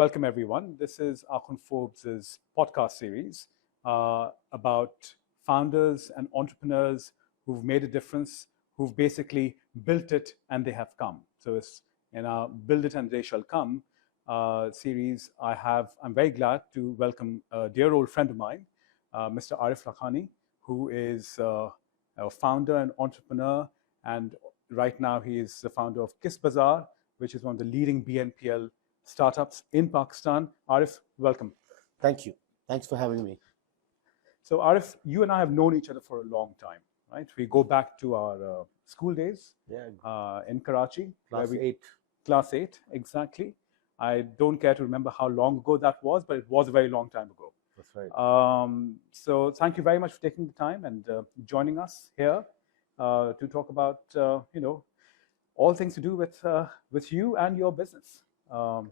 welcome everyone. This is Akhund Forbes' podcast series about founders and entrepreneurs who've made a difference, who've basically built it and they have come. So it's in our Build It and They Shall Come series. I'm very glad to welcome a dear old friend of mine, Mr. Arif Lakhani, who is a founder and entrepreneur, and right now he is the founder of Kiss Bazaar, which is one of the leading BNPL startups in Pakistan. Arif, welcome. Thank you. Thanks for having me. So Arif, you and I have known each other for a long time, right? We go back to our school days in Karachi. Class 8, exactly. I don't care to remember how long ago that was, but it was a very long time ago. That's right. So thank you very much for taking the time and joining us here to talk about, all things to do with you and your business.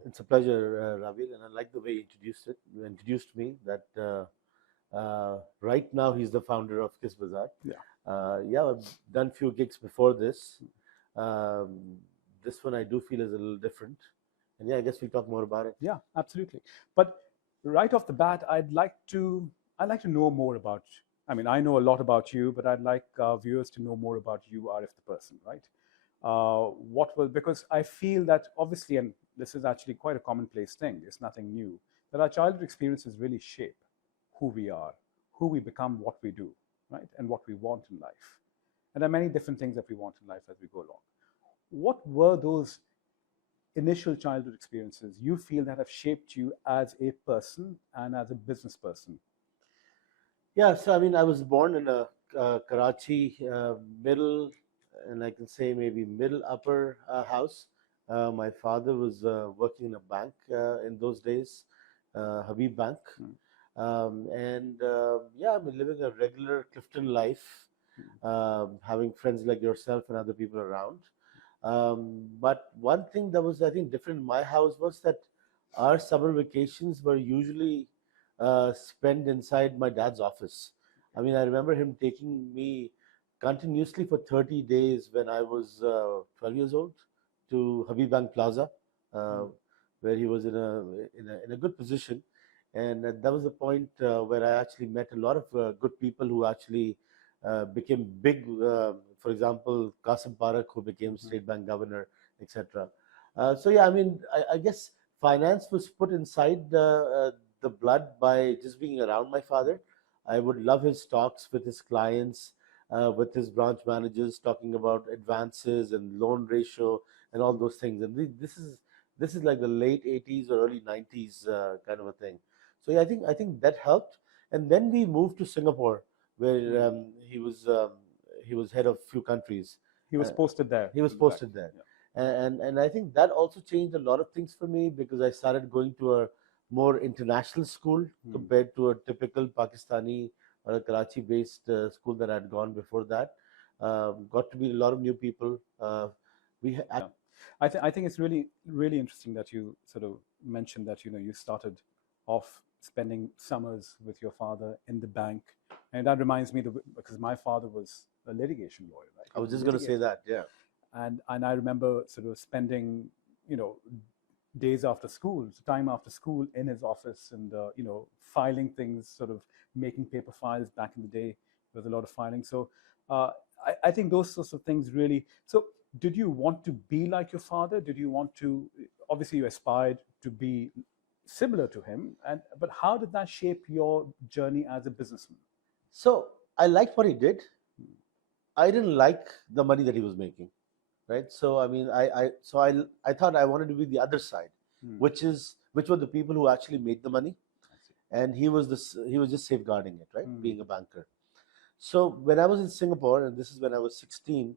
It's a pleasure, Rabel, and I like the way you introduced me. That right now he's the founder of Kiss Bazaar. I've done few gigs before this. This one I do feel is a little different, and I guess we'll talk more about it. Yeah, absolutely. But right off the bat, I'd like to know more about. I mean, I know a lot about you, but I'd like viewers to know more about you, Arif, the person, right? Because I feel that obviously, and this is actually quite a commonplace thing, it's nothing new, that our childhood experiences really shape who we are, who we become, what we do, right? And what we want in life. And there are many different things that we want in life as we go along. What were those initial childhood experiences you feel that have shaped you as a person and as a business person? Yeah, so I mean, I was born in a Karachi middle, and I can say maybe middle upper house. My father was working in a bank in those days, Habib Bank. I've been living a regular Clifton life, having friends like yourself and other people around. But one thing that was, I think, different in my house was that our summer vacations were usually spent inside my dad's office. I mean, I remember him taking me continuously for 30 days when I was 12 years old to Habib Bank Plaza, where he was in a good position. And that was the point where I actually met a lot of good people who actually became big. For example, Qasim Parak, who became State Bank governor, etc. I guess finance was put inside the blood by just being around my father. I would love his talks with his clients, with his branch managers, talking about advances and loan ratio and all those things. And this is like the late 80s or early 90s kind of a thing. So I think that helped. And then we moved to Singapore, where he was head of few countries. He was posted there. He was posted there. Yeah. And I think that also changed a lot of things for me, because I started going to a more international school compared to a typical Pakistani or a Karachi-based school that I'd gone before that. Got to meet a lot of new people. I think it's really, really interesting that you sort of mentioned that you started off spending summers with your father in the bank, and that reminds me because my father was a litigation lawyer, right? I was just going to say that, yeah. And I remember sort of spending days after school, time after school in his office, and filing things, sort of making paper files. Back in the day, there was a lot of filing. So I think those sorts of things really. So did you want to be like your father? Did you want to? Obviously, you aspired to be similar to him, but how did that shape your journey as a businessman? So I liked what he did. I didn't like the money that he was making, right? So I mean, I thought I wanted to be the other side, which were the people who actually made the money, and he was just safeguarding it, right? Being a banker. So when I was in Singapore, and this is when I was 16,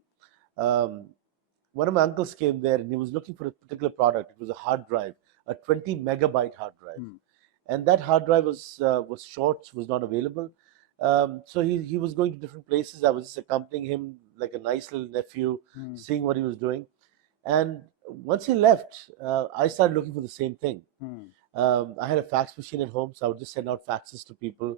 one of my uncles came there, and he was looking for a particular product. It was a hard drive, a 20 megabyte hard drive, and that hard drive was short, was not available. So he was going to different places. I was just accompanying him like a nice little nephew, seeing what he was doing. And once he left, I started looking for the same thing. I had a fax machine at home, so I would just send out faxes to people.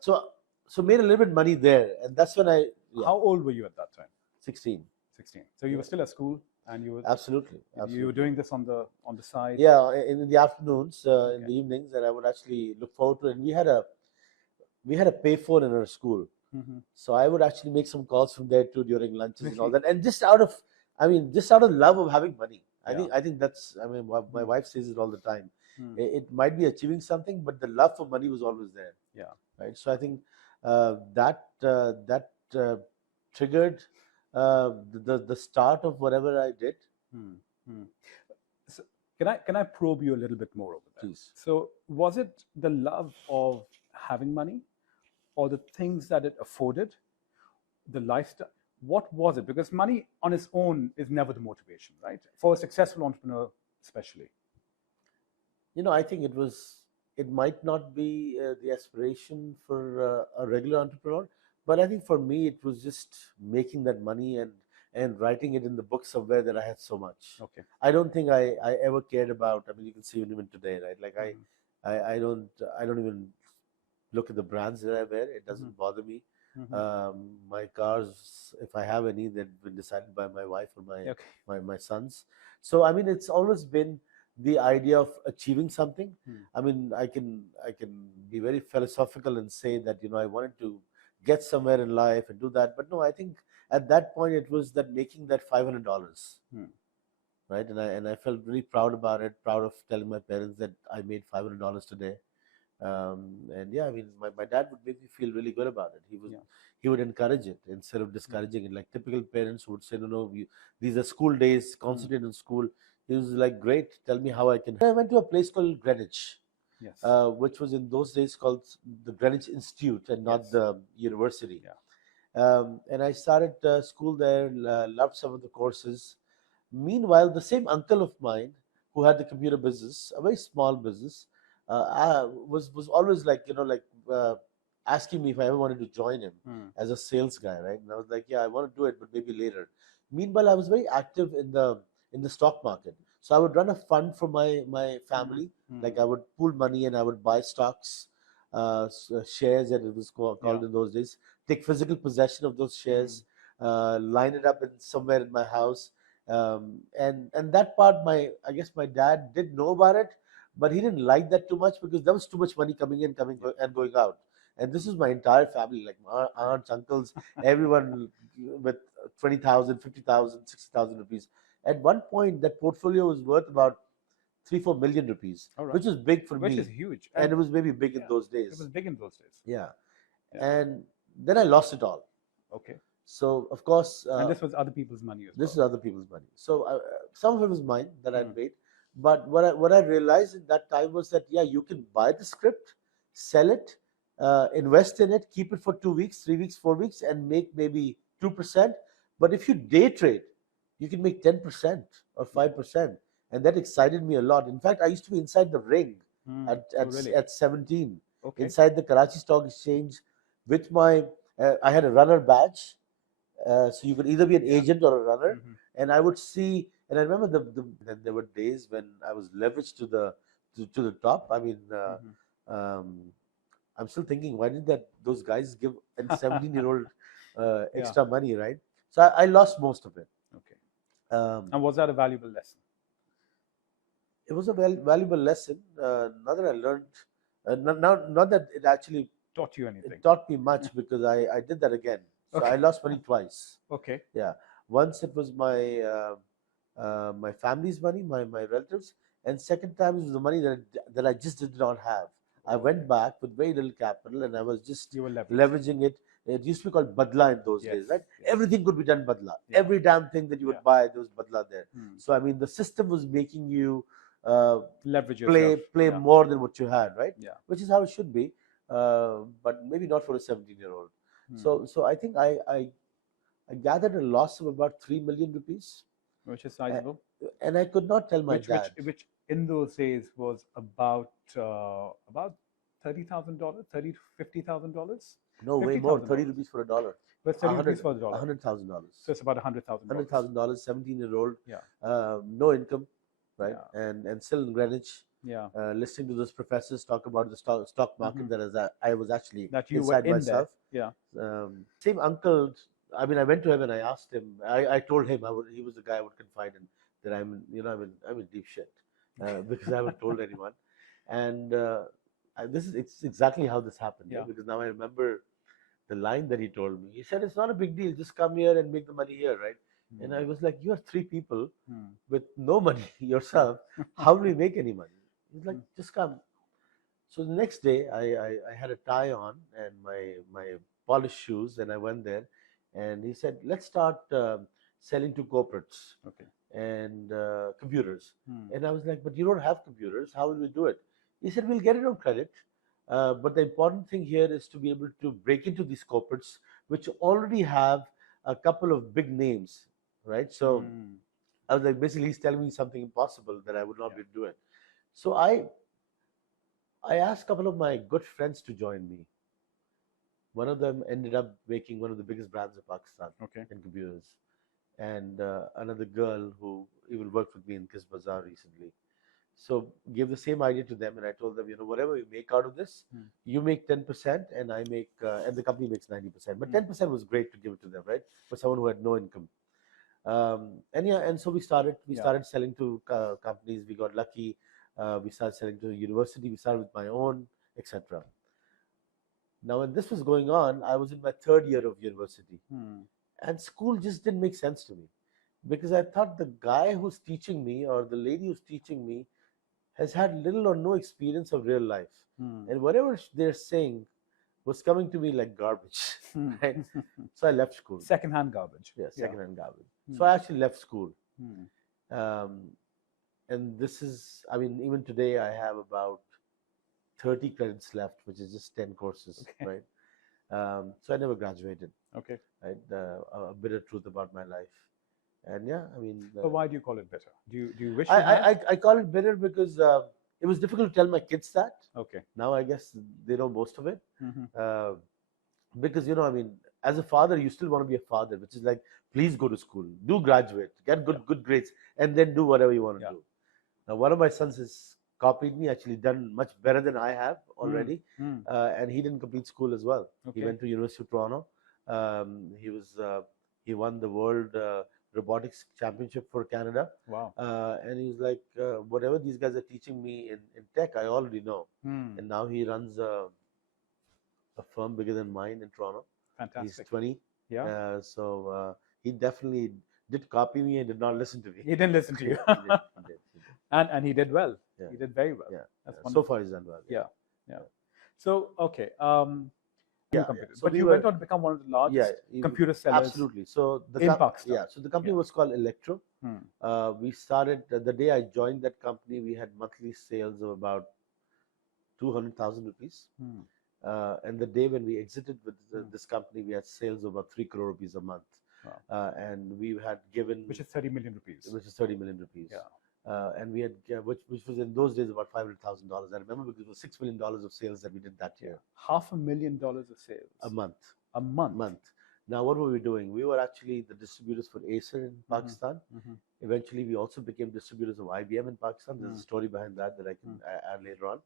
So made a little bit of money there, and that's when I. Yeah. How old were you at that time? 16. 16. So you were still at school. And Absolutely, you were absolutely. doing this on the side. Yeah, in the afternoons, in Okay. the evenings, and I would actually look forward to it. And we had a payphone in our school, Hmm. so I would actually make some calls from there too during lunches and all Really? that. And just out of, I mean, just out of love of having money. I Yeah. think I think that's. I mean, my Mm. wife says it all the time. Mm. It might be achieving something, but the love for money was always there, Yeah. right? So I think that triggered the start of whatever I did. Mm. Mm. So can I probe you a little bit more over there? Please. So was it the love of having money, or the things that it afforded, the lifestyle? What was it? Because money on its own is never the motivation, right? For a successful entrepreneur, especially. I think it might not be the aspiration for a regular entrepreneur, but I think for me it was just making that money and writing it in the book somewhere that I had so much. Okay. I don't think I ever cared about. I mean, you can see even today, right? Like Mm-hmm. I don't even look at the brands that I wear. It Mm-hmm. doesn't bother me. Mm-hmm. My cars, if I have any, they've been decided by my wife or my Okay. my my sons. So I mean, it's always been the idea of achieving something. Mm. I mean, I can be very philosophical and say that I wanted to get somewhere in life and do that, but no, I think at that point it was that making that $500, Mm. right? And I felt really proud about it, proud of telling my parents that I made $500 today. And yeah, I mean, my dad would make me feel really good about it. He would Yeah. he would encourage it instead of Mm. discouraging it. Like typical parents would say, no, no, these are school days, Mm. concentrate on school. He was like, great, tell me how I can. I went to a place called Greenwich, Yes. which was in those days called the Greenwich Institute and not Yes. the university. Yeah. And I started school there, loved some of the courses. Meanwhile, the same uncle of mine who had the computer business, a very small business, was always like asking me if I ever wanted to join him Mm. as a sales guy, right? And I was like, yeah, I want to do it, but maybe later. Meanwhile, I was very active in the stock market, so I would run a fund for my Mm. family. Mm. Like I would pool money and I would buy stocks, shares, that it was Yeah. called in those days. Take physical possession of those Mm. shares, line it up in somewhere in my house, and that part, I guess my dad did know about it, but he didn't like that too much because there was too much money coming in, Yeah. and going out. And this is my entire family, like my Mm. aunts, uncles, everyone with 20,000, 50,000, 60,000 rupees. At one point, that portfolio was worth about 3, 4 million rupees, All right. which was big for Which is me, huge, and and it was maybe big in yeah, those it was days. big in those days. Yeah, Yeah. and then I lost it all. Okay. So of course, And this was other people's money as this well. is other people's money. So some of it was mine that Mm. I'd made. But what I realized at that time was that, yeah, you can buy the script, sell it, invest in it, keep it for 2 weeks, 3 weeks, 4 weeks, and make maybe 2%. But if you day trade, you can make 10% or Yeah. 5%, and that excited me a lot. In fact, I used to be inside the ring Mm. at Oh, at, really? at 17, Okay. inside the Karachi Stock Exchange with my. I had a runner badge, so you could either be an Yeah. agent or a runner. Mm-hmm. And I would see, and I remember then there were days when I was leveraged to the top. I mean, Mm-hmm. um, I'm still thinking, why did those guys give a 17-year-old Yeah. extra money, right? So I lost most of it. Okay. Um, And was that a valuable lesson? it was a valuable lesson. Not that I learned, not that it actually Taught you it anything? taught me much, because I did that again. So I Okay. lost money twice. Okay. Yeah, once it was my family's money, my relatives, and second time it was the money that I just did not have. I went Okay. back with very little capital, and I was just You were leveraged. leveraging it. It used to be called badla in those days, Yes. right? Yes. Everything could be done badla. Yeah. Every damn thing that you Yeah. would buy, there was badla there. Hmm. So I mean, the system was making you uh, Leverage yourself. play Yeah. more than what you had, right? Yeah. Which is how it should be, but maybe not for a 17-year-old. Hmm. So I think I gathered a loss of about 3 million rupees, Which is uh, sizable. and I could not tell my dad. Which in those days was about $30,000, $30 to $50,000, No, way fifty more. thousand 30 dollars. rupees for a dollar. But A 30 rupees hundred, for the a dollar. hundred thousand dollars. So it's about $100,000. $100,000. 17-year-old, Yeah. no income, right? Yeah. And still in Greenwich, Yeah. listening to those professors talk about the stock Hmm. market that I was actually That you were inside in there. myself. Yeah. Same uncle. I mean, I went to him and I asked him. I told him he was the guy I would confide in, that I'm in deep shit because I haven't told anyone. And it's exactly how this happened. Yeah. Because now I remember the line that he told me. He said, "It's not a big deal. Just come here and make the money here, right?" And I was like, "You are three people with no money yourself. How do we make any money?" He's like, "Just come." So the next day, I had a tie on and my polished shoes, and I went there, and he said, "Let's start selling to corporates Okay. and computers." And I was like, "But you don't have computers. How will we do it?" He said, "We'll get it on credit, but the important thing here is to be able to break into these corporates, which already have a couple of big names, right?" So I was like, basically, he's telling me something impossible that I would not be doing. So I asked a couple of my good friends to join me. One of them ended up making one of the biggest brands of Pakistan Okay. in computers, and another girl who even worked with me in Kiss Bazaar recently. So gave the same idea to them, and I told them, whatever you make out of this, you make 10%, and I make, and the company makes 90%. But 10% was great to give it to them, right? For someone who had no income. And so we started selling to companies. We got lucky. We started selling to university. We started with my own, etc. Now, when this was going on, I was in my third year of university, and school just didn't make sense to me because I thought the guy who's teaching me or the lady who's teaching me has had little or no experience of real life, and whatever they're saying was coming to me like garbage, right? So I left school. Secondhand garbage. Yeah, secondhand garbage. So I actually left school. Um, and this is, I mean, even today I have about 30 credits left, which is just 10 courses, right? So I never graduated. Okay. Right? A bitter truth about my life. And yeah, I mean. But why do you call it bitter? Do you wish you had? I call it bitter because it was difficult to tell my kids that. Okay. Now I guess they know most of it. Because, I mean, as a father, you still want to be a father, which is like, please go to school, do graduate, get good grades, and then do whatever you want to do. Now, one of my sons has copied me, actually done much better than I have already, and he didn't complete school as well. He went to University of Toronto. He won the World Robotics Championship for Canada. Wow. And he's like, whatever these guys are teaching me in tech, I already know. And now he runs a firm bigger than mine in Toronto. Fantastic. He's 20. Yeah. So he definitely did copy me and did not listen to me. He didn't listen to you. He did. And he did well. Yeah. He did very well. Yeah. That's so far he's done well. Yeah. So, okay. So but you went on to become one of the largest computer sellers. Absolutely. So in Pakistan. Yeah. So the company was called Electro. We started, the day I joined that company, we had monthly sales of about 200,000 rupees. And the day when we exited with this company, we had sales of about 3 crore rupees a month. Wow. And we had given, which is 30 million rupees. Which is 30 million rupees. Yeah. And we had, which was in those days about $500,000. I remember because it was $6 million of sales that we did that year. $500,000 of sales a month. A month. Now, what were we doing? We were actually the distributors for Acer in Pakistan. Eventually, we also became distributors of IBM in Pakistan. There's a story behind that I can add later on.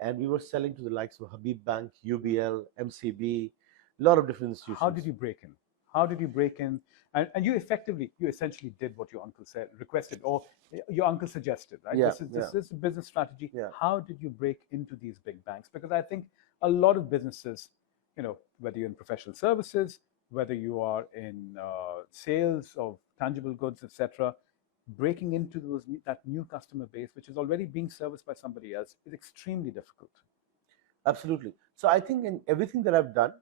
And we were selling to the likes of Habib Bank, UBL, MCB, a lot of different institutions. How did you break in? And you essentially did what your uncle said, requested, or your uncle suggested, right? Yeah, this is a business strategy. Yeah. How did you break into these big banks? Because I think a lot of businesses, whether you're in professional services, whether you are in sales of tangible goods, etc., breaking into that new customer base, which is already being serviced by somebody else, is extremely difficult. Absolutely. So I think in everything that I've done,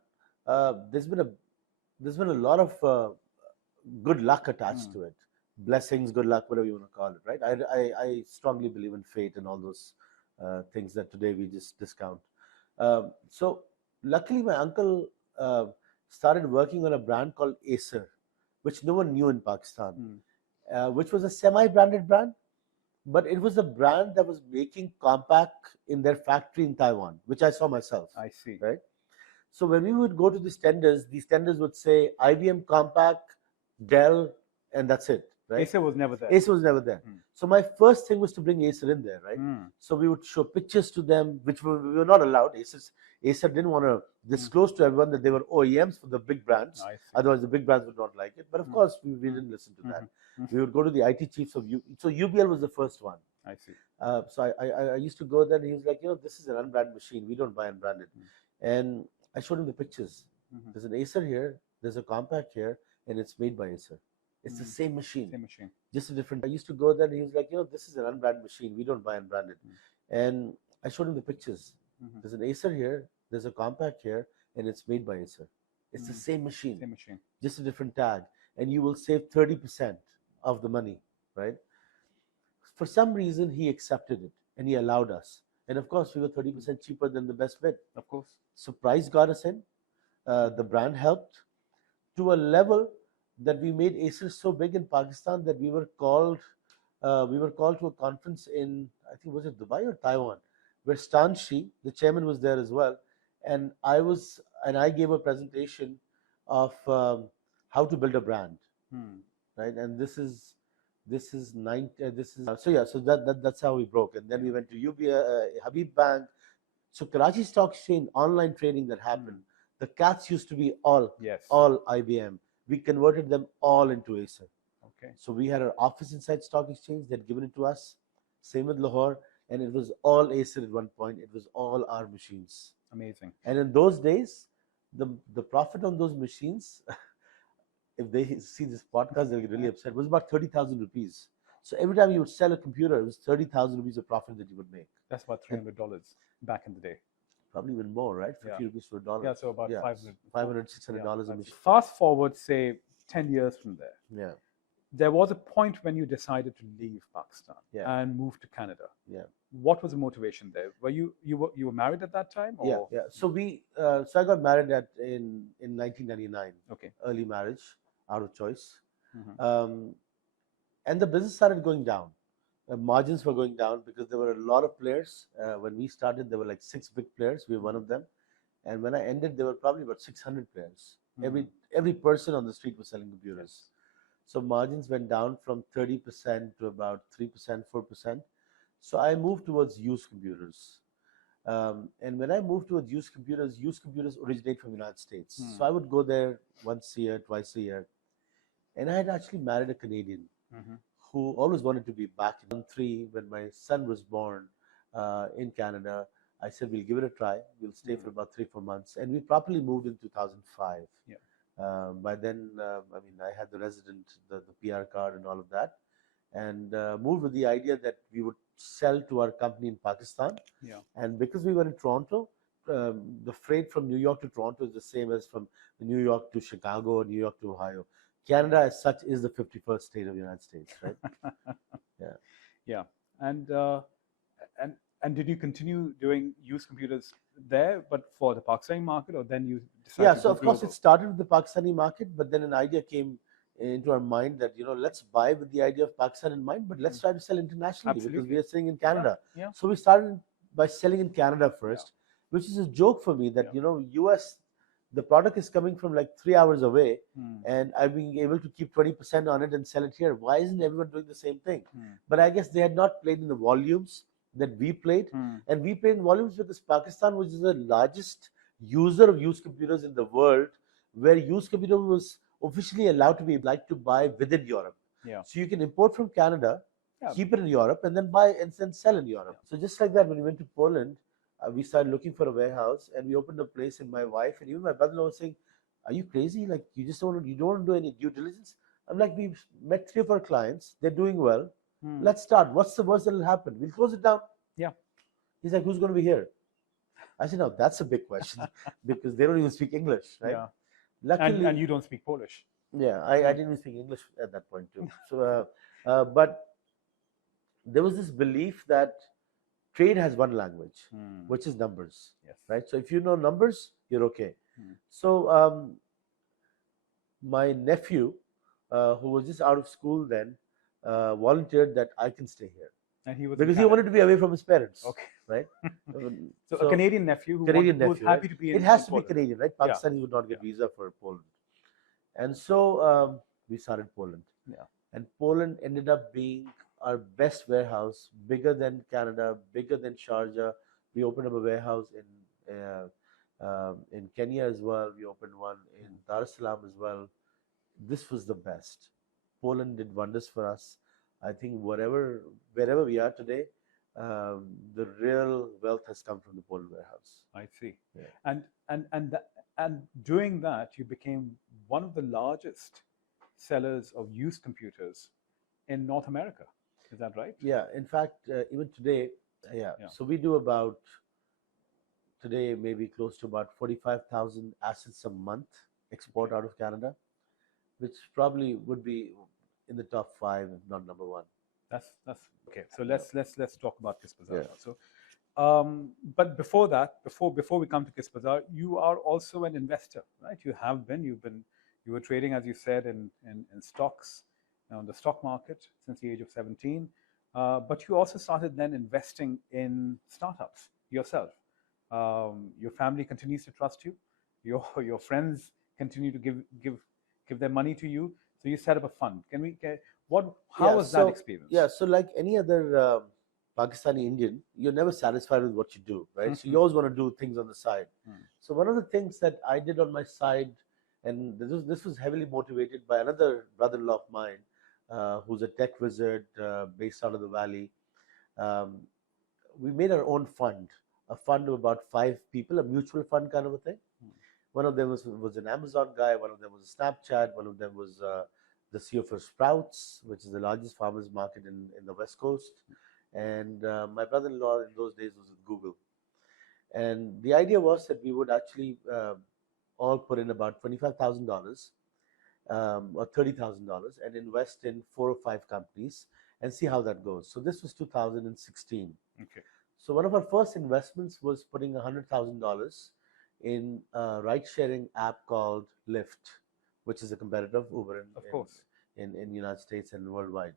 there's been a lot of good luck attached to it. Blessings, good luck, whatever you want to call it, right? I strongly believe in fate and all those things that today we just discount. So luckily, my uncle started working on a brand called Acer, which no one knew in Pakistan, which was a semi-branded brand, but it was a brand that was making Compaq in their factory in Taiwan, which I saw myself. I see. Right? So when we would go to these tenders would say IBM, Compaq, Dell, and that's it. right? Acer was never there. Acer was never there. So my first thing was to bring Acer in there, right? So we would show pictures to them, which we were not allowed. Acer didn't want to disclose to everyone that they were OEMs for the big brands. Otherwise, the big brands would not like it. But of course, we didn't listen to that. We would go to the IT chiefs of so UBL was the first one. I see. So I used to go there, and he was like, this is an unbranded machine. We don't buy unbranded. And I showed him the pictures. There's an Acer here, there's a compact here, and it's made by Acer. It's the same machine. Just a different. I used to go there, and he was like, this is an unbranded machine. We don't buy unbranded. And I showed him the pictures. There's an Acer here, there's a compact here, and it's made by Acer. It's the same machine. Just a different tag. And you will save 30% of the money, right? For some reason, he accepted it, and he allowed us. And of course, we were 30% cheaper than the best bid. Of course. So price got us in. The brand helped to a level that we made Acer so big in Pakistan that we were called to a conference in, I think, was it Dubai or Taiwan, where Stan Shi, the chairman, was there as well, and I gave a presentation of how to build a brand, right? And this is so that's how we broke, and then we went to Habib Bank. So Karachi Stock Exchange online trading that happened. The cats used to be all IBM. We converted them all into Acer. Okay. So we had our office inside Stock Exchange. They'd given it to us. Same with Lahore. And it was all Acer at one point. It was all our machines. Amazing. And in those days, the profit on those machines, if they see this podcast, they'll get really upset, was about 30,000 rupees. So every time you would sell a computer, it was 30,000 rupees of profit that you would make. That's about $300 back in the day. Probably even more, right? 50 rupees to a dollar. Yeah, so about $500, $600 a machine. Fast forward, say, 10 years from there. Yeah. There was a point when you decided to leave Pakistan and move to Canada. Yeah. What was the motivation there? Were you were married at that time? Or? Yeah. So I got married in 1999. Okay. Early marriage, out of choice. And the business started going down. Margins were going down because there were a lot of players. When we started, there were like 6 big players. We were one of them. And when I ended, there were probably about 600 players. Every person on the street was selling computers. So margins went down from 30% to about 3%, 4%. So I moved towards used computers. And when I moved towards used computers originate from the United States. So I would go there once a year, twice a year. And I had actually married a Canadian who always wanted to be back in 2003 when my son was born in Canada. I said, we'll give it a try. We'll stay for about 3-4 months. And we properly moved in 2005. Yeah. By then, I had the resident, the PR card and all of that. And moved with the idea that we would sell to our company in Pakistan. Yeah. And because we were in Toronto, the freight from New York to Toronto is the same as from New York to Chicago or New York to Ohio. Canada, as such, is the 51st state of the United States, right? Yeah. And did you continue doing used computers there, but for the Pakistani market, or then you decided? Yeah. So of course, it started with the Pakistani market, but then an idea came into our mind that let's buy with the idea of Pakistan in mind, but let's try to sell internationally because we are selling in Canada. Yeah. So we started by selling in Canada first, which is a joke for me that US. The product is coming from like 3 hours away, and I'm being able to keep 20% on it and sell it here. Why isn't everyone doing the same thing? But I guess they had not played in the volumes that we played, and we played in volumes because Pakistan, which is the largest user of used computers in the world, where used computer was officially allowed to be like to buy within Europe. Yeah. So you can import from Canada, keep it in Europe, and then buy and then sell in Europe. So just like that, when we went to Poland, we started looking for a warehouse, and we opened a place. And my wife and even my brother-in-law was saying, "Are you crazy? Like you don't want to do any due diligence?" I'm like, "We've met 3 of our clients. They're doing well. Let's start. What's the worst that'll happen? We'll close it down." Yeah. He's like, "Who's going to be here?" I said, "No, that's a big question because they don't even speak English, right?" Yeah. Luckily, and you don't speak Polish. Yeah, I didn't even speak English at that point too. So, but there was this belief that trade has one language, which is numbers. Yes. Right. So if you know numbers, you're okay. So my nephew, who was just out of school then, volunteered that I can stay here. And he was because he wanted to be away from his parents. Okay. Right. So a Canadian nephew who was happy to be in. It has to Poland. be Canadian, right? Pakistanis would not get visa for Poland, and so we started Poland. Yeah. And Poland ended up being our best warehouse, bigger than Canada, bigger than Sharjah. We opened up a warehouse in Kenya as well. We opened one in Dar es Salaam as well. This was the best. Poland did wonders for us. I think wherever we are today, the real wealth has come from the Poland warehouse. I see. Yeah. And doing that, you became one of the largest sellers of used computers in North America. Is that right? Yeah. In fact, even today, yeah. Yeah. So we do about today maybe close to about 45,000 assets a month export out of Canada, which probably would be in the top 5, if not number 1. That's okay. So let's talk about Kiss Bazaar Yeah. now. So, but before that, before we come to Kiss Bazaar, you are also an investor, right? You were trading, as you said, in stocks, on the stock market since the age of 17. But you also started then investing in startups yourself. Your family continues to trust you. Your friends continue to give their money to you. So you set up a fund. How was that experience? Yeah, so like any other Pakistani Indian, you're never satisfied with what you do, right? So you always want to do things on the side. So one of the things that I did on my side, and this was heavily motivated by another brother-in-law of mine, who's a tech wizard based out of the valley. We made our own fund, a fund of about 5 people, a mutual fund kind of a thing. One of them was an Amazon guy, one of them was a Snapchat, one of them was the CEO for Sprouts, which is the largest farmers market in the West Coast. And my brother-in-law in those days was with Google. And the idea was that we would actually all put in about $25,000 or $30,000 and invest in 4 or 5 companies and see how that goes. So this was 2016. Okay. So one of our first investments was putting $100,000 in a ride-sharing app called Lyft, which is a competitor of Uber in the United States and worldwide.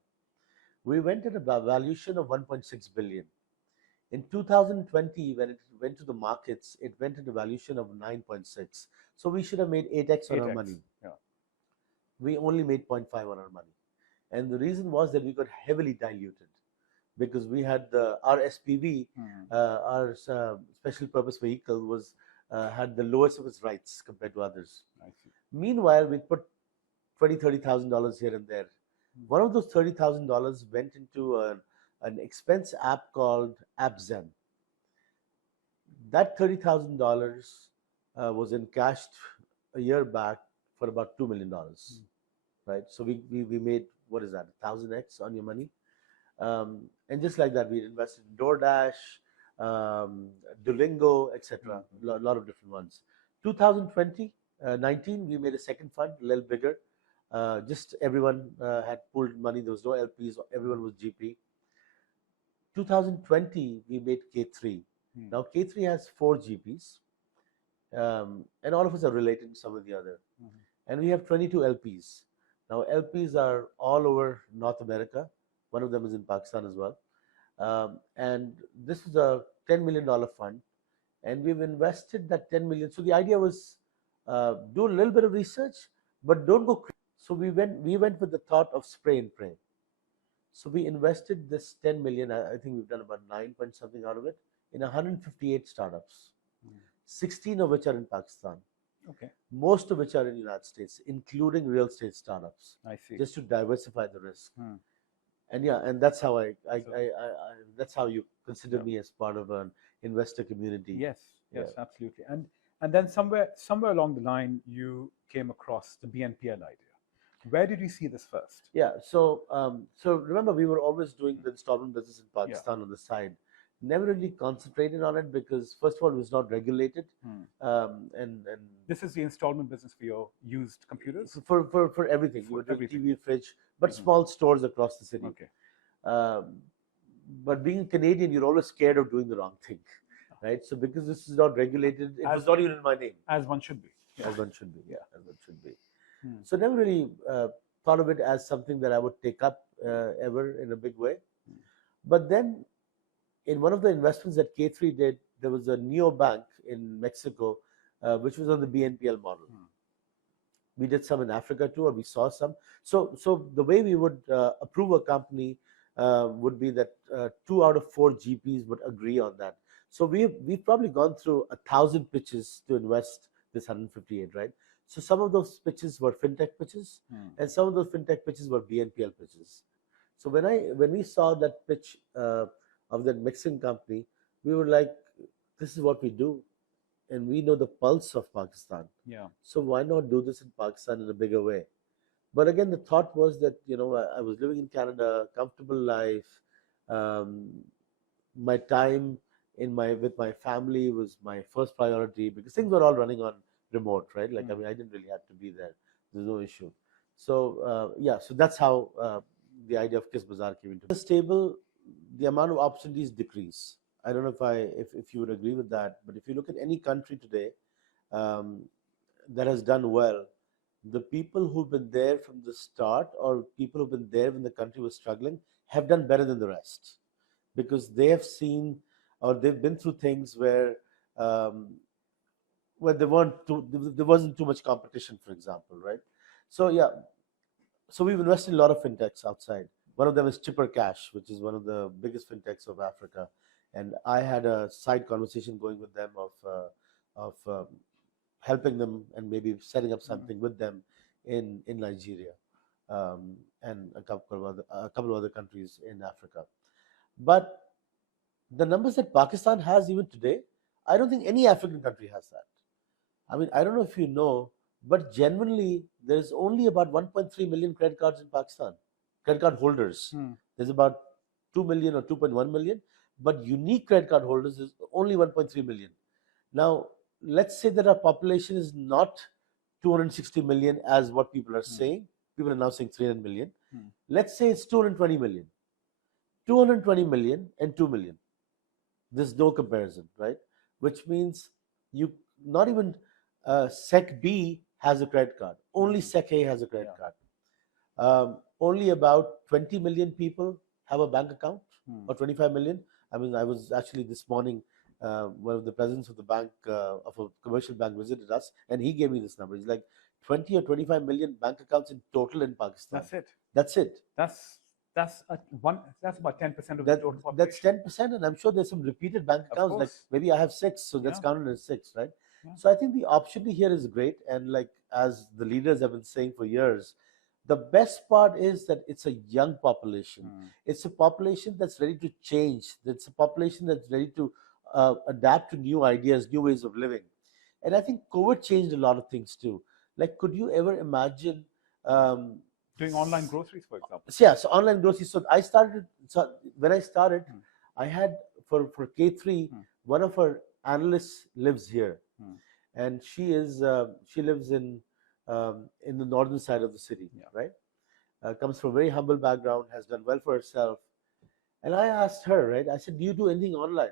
We went at a valuation of 1.6 billion. In 2020, when it went to the markets, it went at a valuation of 9.6. So we should have made 8x on our money. Yeah. We only made 0.5 on our money. And the reason was that we got heavily diluted because we had our SPV, our special purpose vehicle, was had the lowest of its rights compared to others. I see. Meanwhile, we put $30,000 here and there. One of those $30,000 went into an expense app called AppZen. That $30,000 was encashed a year back for about $2 million, right? So we made, what is that, 1,000x on your money? And just like that, we invested in DoorDash, Duolingo, etc. A lot of different ones. 2019, we made a second fund, a little bigger. Just everyone had pooled money. There was no LPs. Everyone was GP. 2020, we made K3. Now, K3 has 4 GPs. And all of us are related to some of the other. And we have 22 LPs. Now, LPs are all over North America. One of them is in Pakistan as well. And this is a $10 million fund. And we've invested that 10 million. So the idea was do a little bit of research, but don't go crazy. So we went with the thought of spray and pray. So we invested this 10 million. I think we've done about 9 point something out of it in 158 startups, 16 of which are in Pakistan. Okay. Most of which are in the United States, including real estate startups. I see. Just to diversify the risk. And yeah, and that's how that's how you consider me as part of an investor community. Yes, absolutely. And then somewhere along the line, you came across the BNPL idea. Where did you see this first? Yeah, so remember, we were always doing the installment business in Pakistan on the side. Never really concentrated on it because, first of all, it was not regulated. And this is the installment business for your used computers? For everything. You would do TV, fridge, but small stores across the city. Okay. But being a Canadian, you're always scared of doing the wrong thing, right? So because this is not regulated, it was not even in my name. As one should be. As one should be, as one should be. So never really thought of it as something that I would take up ever in a big way. But then, in one of the investments that K3 did, there was a neobank in Mexico, which was on the BNPL model. We did some in Africa too, or we saw some. So the way we would approve a company would be that 2 out of 4 GPs would agree on that. So we've probably gone through 1,000 pitches to invest this 158, right? So some of those pitches were fintech pitches, and some of those fintech pitches were BNPL pitches. So when we saw that pitch of that mixing company, we were like, this is what we do, and we know the pulse of Pakistan. Yeah. So why not do this in Pakistan in a bigger way? But again, the thought was that I was living in Canada, comfortable life. Um, my time with my family was my first priority because things were all running on remote, right? Like I mean, I didn't really have to be there. There's no issue. So yeah, so that's how the idea of Kiss Bazaar came into. Stable, the amount of opportunities decrease. I don't know if you would agree with that, but if you look at any country today um, that has done well, the people who've been there from the start or people who've been there when the country was struggling have done better than the rest because they have seen or they've been through things um, where there wasn't too much competition, for example, right? So yeah, so we've invested in a lot of fintechs outside. One of them is Chipper Cash, which is one of the biggest fintechs of Africa, and I had a side conversation going with them of helping them and maybe setting up something with them in Nigeria and a couple of other countries in Africa. But the numbers that Pakistan has even today, I don't think any African country has that. I mean, I don't know if you know, but genuinely, there's only about 1.3 million credit cards in Pakistan, credit card holders. There's about 2 million or 2.1 million, but unique credit card holders is only 1.3 million. Now, let's say that our population is not 260 million as what people are saying. People are now saying 300 million. Let's say it's 220 million. 220 million and 2 million. There's no comparison, right? Which means you not even Sec B has a credit card. Only Sec A has a credit card. Only about 20 million people have a bank account, or 25 million. I mean, I was actually this morning, one of the presidents of the bank, of a commercial bank, visited us, and he gave me this number. He's like 20 or 25 million bank accounts in total in Pakistan. That's it. That's it. That's about 10% of the total population. That's 10%, and I'm sure there's some repeated bank accounts. Like maybe I have 6, so that's counted as 6, right? Yeah. So I think the opportunity here is great, and like as the leaders have been saying for years, the best part is that it's a young population. It's a population that's ready to change. It's a population that's ready to adapt to new ideas, new ways of living. And I think COVID changed a lot of things too. Like, could you ever imagine doing online groceries, for example? Yeah, so online groceries. So when I started, I had for K3, one of our analysts lives here, and she lives in the northern side of the city, right? Comes from a very humble background, has done well for herself. And I asked her, right? I said, "Do you do anything online?"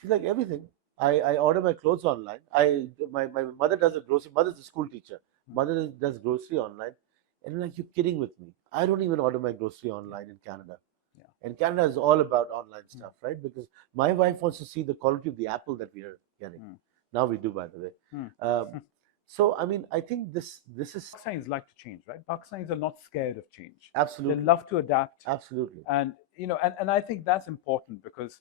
She's like, "Everything. I order my clothes online. My mother does a grocery. Mother's a school teacher. Mother does grocery online." And I'm like, "You're kidding with me. I don't even order my grocery online in Canada." Yeah. And Canada is all about online stuff, right? Because my wife wants to see the quality of the apple that we are getting. Now we do, by the way. So, I mean, I think this is... Pakistanis like to change, right? Pakistanis are not scared of change. Absolutely. They love to adapt. Absolutely. And, and I think that's important because,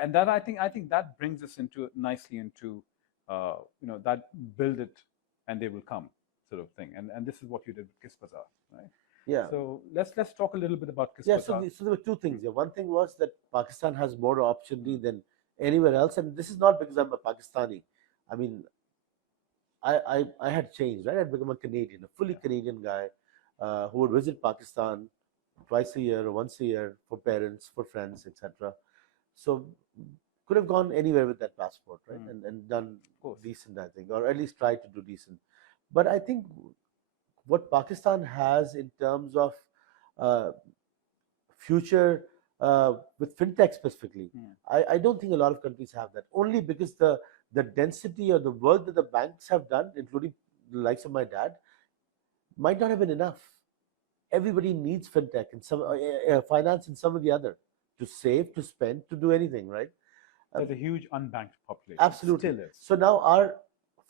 and that I think that brings us nicely into, that build it and they will come sort of thing. And this is what you did with Kiss Bazaar, right? Yeah. So let's talk a little bit about Kiss Bazaar. So there were two things. One thing was that Pakistan has more opportunity than anywhere else. And this is not because I'm a Pakistani. I mean, I had changed, right? I'd become a Canadian, a fully Canadian guy who would visit Pakistan twice a year or once a year for parents, for friends, etc. So could have gone anywhere with that passport, right? And done decent, I think, or at least tried to do decent. But I think what Pakistan has in terms of future with fintech specifically, I don't think a lot of countries have that. Only because the density or the work that the banks have done, including the likes of my dad, might not have been enough. Everybody needs fintech and some finance and some of the other to save, to spend, to do anything, right? There's a huge unbanked population. Absolutely. Still is. So now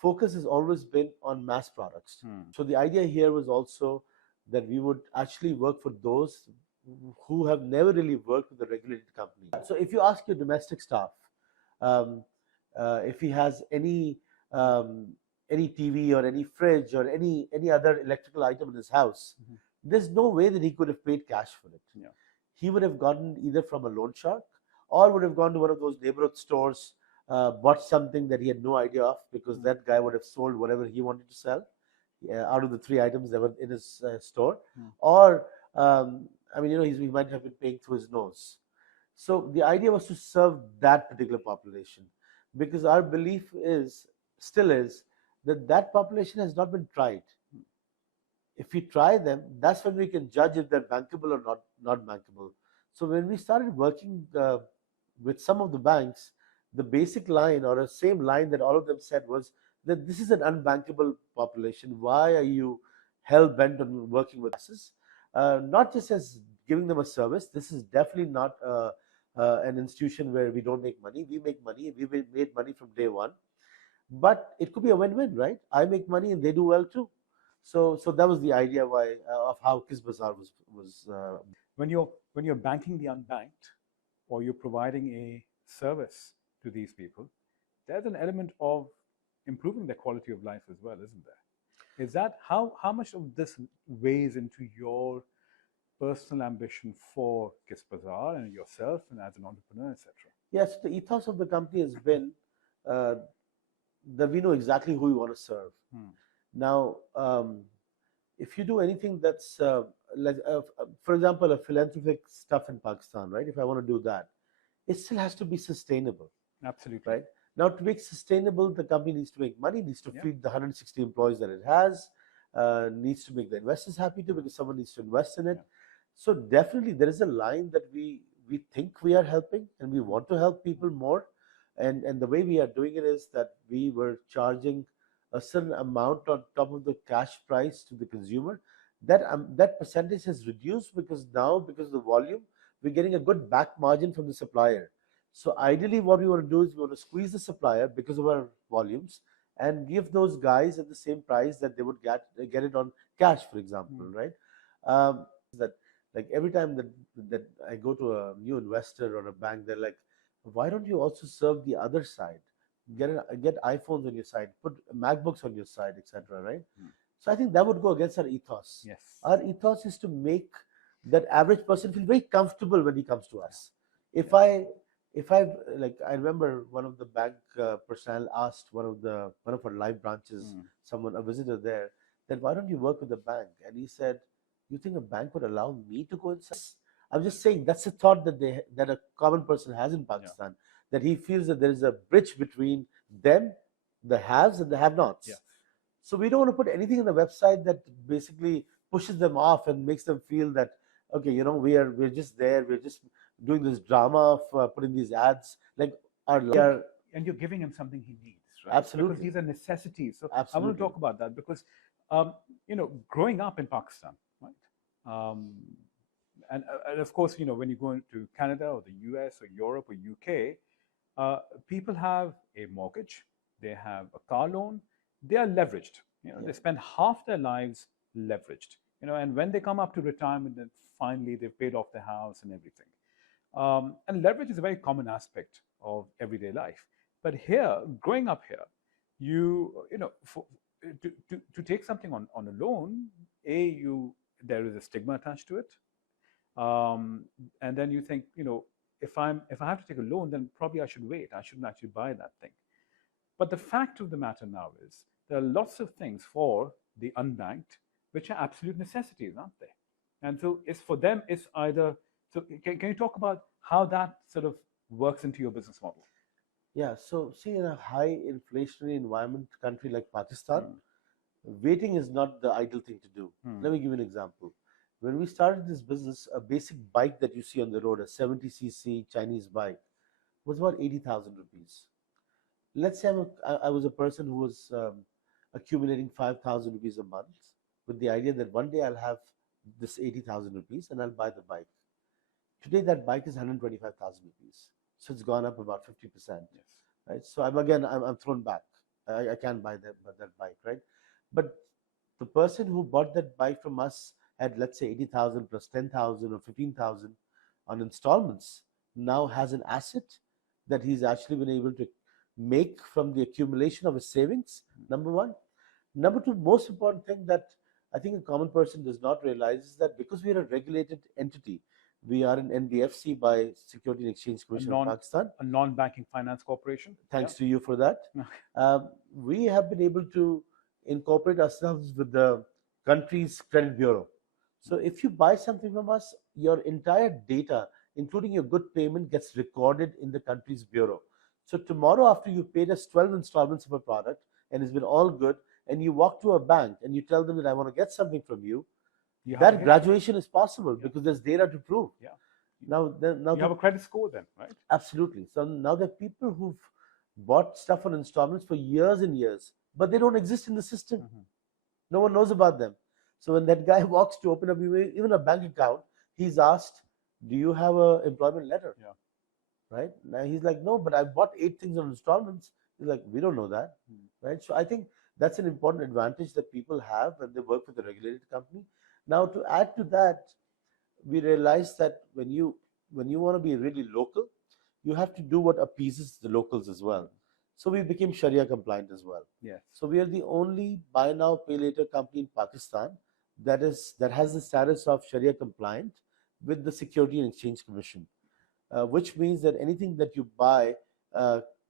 focus has always been on mass products. Hmm. So the idea here was also that we would actually work for those who have never really worked with a regulated company. So if you ask your domestic staff, um, if he has um, any TV or any fridge or any other electrical item in his house, Mhm. there's no way that he could have paid cash for it. Yeah. He would have gotten either from a loan shark or would have gone to one of those neighborhood stores, bought something that he had no idea of because Mm. that guy would have sold whatever he wanted to sell out of the three items that were in his store. Mm. Or, I mean, he might have been paying through his nose. So the idea was to serve that particular population because our belief still is that that population has not been tried. If we try them, that's when we can judge if they're bankable or not bankable. So when we started working with some of the banks, the basic line or the same line that all of them said was that this is an unbankable population. Why are you hell bent on working with us? Not just as giving them a service. This is definitely not an institution where we don't make money. We make money. We made money from day one. But it could be a win-win, right? I make money and they do well too. So that was the idea why of how Kiss Bazaar was. When you're banking the unbanked, or you're providing a service to these people, there's an element of improving their quality of life as well, isn't there? Is that how much of this weighs into your personal ambition for Kiss Bazaar and yourself and as an entrepreneur, etc.? Yes, the ethos of the company has been uh, that we know exactly who we want to serve. Hmm. Now, if you do anything that's like, for example, a philanthropic stuff in Pakistan, right? If I want to do that, it still has to be sustainable, Absolutely. right? Now, to make sustainable, the company needs to make money, needs to Yeah. feed the 160 employees that it has, needs to make the investors happy too, because someone needs to invest in it. Yeah. So definitely, there is a line that we think we are helping, and we want to help people more. And the way we are doing it is that we were charging a certain amount on top of the cash price to the consumer. That percentage has reduced because now, because of the volume, we're getting a good back margin from the supplier. So ideally, what we want to do is we want to squeeze the supplier because of our volumes and give those guys at the same price that they would get it on cash, for example, Mm. right? That, like, every time that I go to a new investor or a bank, they're like, why don't you also serve the other side? Get iPhones on your side, put MacBooks on your side, etc. Right? Mm. So I think that would go against our ethos. Yes. Our ethos is to make that average person feel very comfortable when he comes to us. If Yeah. I like, I remember one of the bank personnel asked one of our live branches, Mm. someone, a visitor there, that why don't you work with the bank? And he said, you think a bank would allow me to go inside? I'm just saying that's a thought that a common person has in Yeah. Pakistan, that he feels that there is a bridge between them, the haves and the have-nots. Yes. So we don't want to put anything in the website that basically pushes them off and makes them feel that, okay, we're just there, we're just doing this drama of putting these ads, like our are. And you're giving him something he needs, right? Because Absolutely, these are necessities. So I want to absolutely, talk about that because, growing up in Pakistan, right? Um, and of course, when you go into Canada or the US or Europe or UK, people have a mortgage, they have a car loan, they are leveraged. yeah, They spend half their lives leveraged. And when they come up to retirement, then finally they've paid off their house and everything. And leverage is a very common aspect of everyday life. But here, growing up here, to take something on a loan, there is a stigma attached to it, um, and then you think, if I have to take a loan, then probably I should wait. I shouldn't actually buy that thing. But the fact of the matter now is there are lots of things for the unbanked which are absolute necessities, aren't they? And so it's for them, it's either. So can you talk about how that sort of works into your business model? yeah. So see, in a high inflationary environment country like Pakistan, Hmm. waiting is not the ideal thing to do. Hmm. Let me give you an example. When we started this business, a basic bike that you see on the road, a 70cc Chinese bike, was about 80,000 rupees. Let's say I was a person who was accumulating 5,000 rupees a month with the idea that one day I'll have this 80,000 rupees and I'll buy the bike. Today, that bike is 125,000 rupees. So it's gone up about 50%. Yes. Right? So I'm thrown back. I can't buy that bike, right? But the person who bought that bike from us had, let's say, 80,000 plus 10,000 or 15,000 on installments, now has an asset that he's actually been able to make from the accumulation of his savings, number one. Number two, most important thing that I think a common person does not realize is that because we are a regulated entity, we are an NBFC by Security and Exchange A Commission of non Pakistan. a non-banking finance corporation. Yeah. Thanks to you for that. We have been able to incorporate ourselves with the country's credit bureau. So if you buy something from us, your entire data, including your good payment, gets recorded in the country's bureau. So tomorrow, after you paid us 12 installments of a product and it's been all good, and you walk to a bank and you tell them that I want to get something from you, that graduation is possible because there's data to prove. Yeah. Now you have a credit score then, right? Absolutely. So now there are people who've bought stuff on installments for years and years, but they don't exist in the system. No one knows about them. So when that guy walks to open up even a bank account, he's asked, "Do you have an employment letter?" Yeah. Right? Now he's like, "No, but I bought 8 things on installments." He's like, "We don't know that." Right? So I think that's an important advantage that people have when they work with a regulated company. Now, to add to that, we realized that when you want to be really local, you have to do what appeases the locals as well. So we became Sharia compliant as well. Yes. So we are the only buy now pay later company in Pakistan that has the status of Sharia compliant with the Security and Exchange Commission, which means that anything that you buy,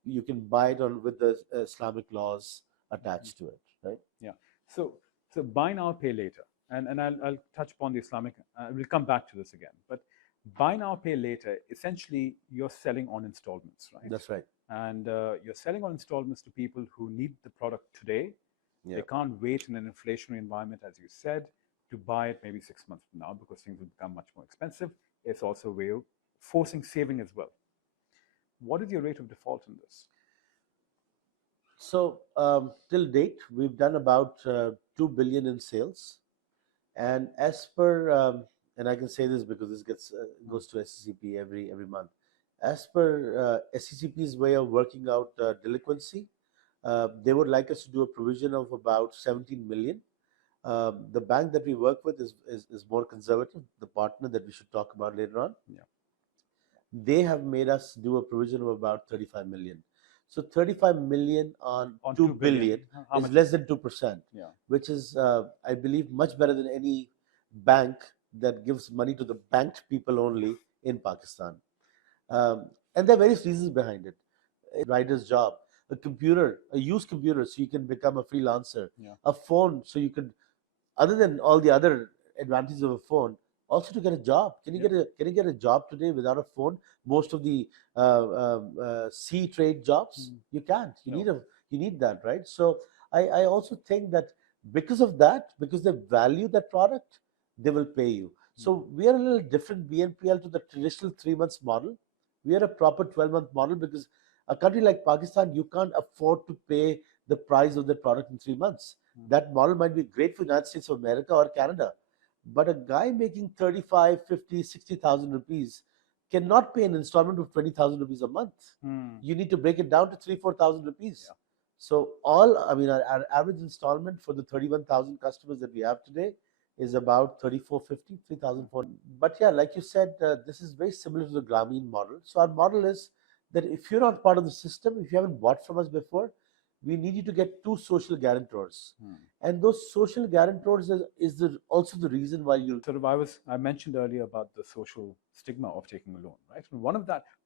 you can buy it on with the Islamic laws attached to it, right? Yeah. So buy now, pay later, and I'll touch upon the Islamic. We'll come back to this again, but buy now, pay later. Essentially, you're selling on installments, right? That's right. And you're selling on installments to people who need the product today. Yeah. They can't wait in an inflationary environment, as you said, to buy it maybe 6 months from now because things will become much more expensive. It's also a way of forcing saving as well. What is your rate of default in this? So till date, we've done about 2 billion in sales, and as per and I can say this because this goes to SCCP every month. As per SCCP's way of working out delinquency, they would like us to do a provision of about 17 million. The bank that we work with is more conservative. The partner that we should talk about later on, they have made us do a provision of about 35 million. So 35 million on 2 billion is less than 2%, which is, I believe, much better than any bank that gives money to the banked people only in Pakistan. And there are various reasons behind it. Writer's job, a used computer, so you can become a freelancer, a phone, so you could, other than all the other advantages of a phone, also to get a job. Can you get a job today without a phone? Most of the C trade jobs, you can't. You need that, right? So I also think that because of that, because they value that product, they will pay you. So we are a little different BNPL to the traditional 3 months model. We are a proper 12-month model because a country like Pakistan, you can't afford to pay the price of the product in 3 months. That model might be great for United States of America or Canada, but a guy making 35, 50, 60,000 rupees cannot pay an installment of 20,000 rupees a month. You need to break it down to 3,000-4,000 rupees. So our average installment for the 31,000 customers that we have today is about 3,450, 3,400. But yeah, like you said, this is very similar to the Grameen model. So our model is that if you're not part of the system, if you haven't bought from us before, we need you to get 2 social guarantors. And those social guarantors is also the reason why you sort of I mentioned earlier about the social stigma of taking a loan, right? And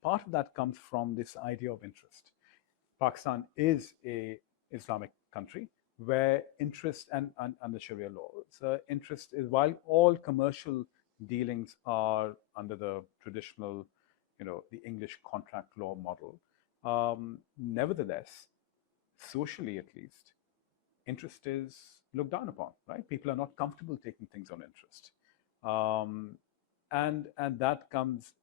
part of that comes from this idea of interest. Pakistan is a Islamic country where interest and the Sharia law, interest is, while all commercial dealings are under the traditional, the English contract law model, nevertheless, socially at least, interest is looked down upon, right? People are not comfortable taking things on interest. And that comes,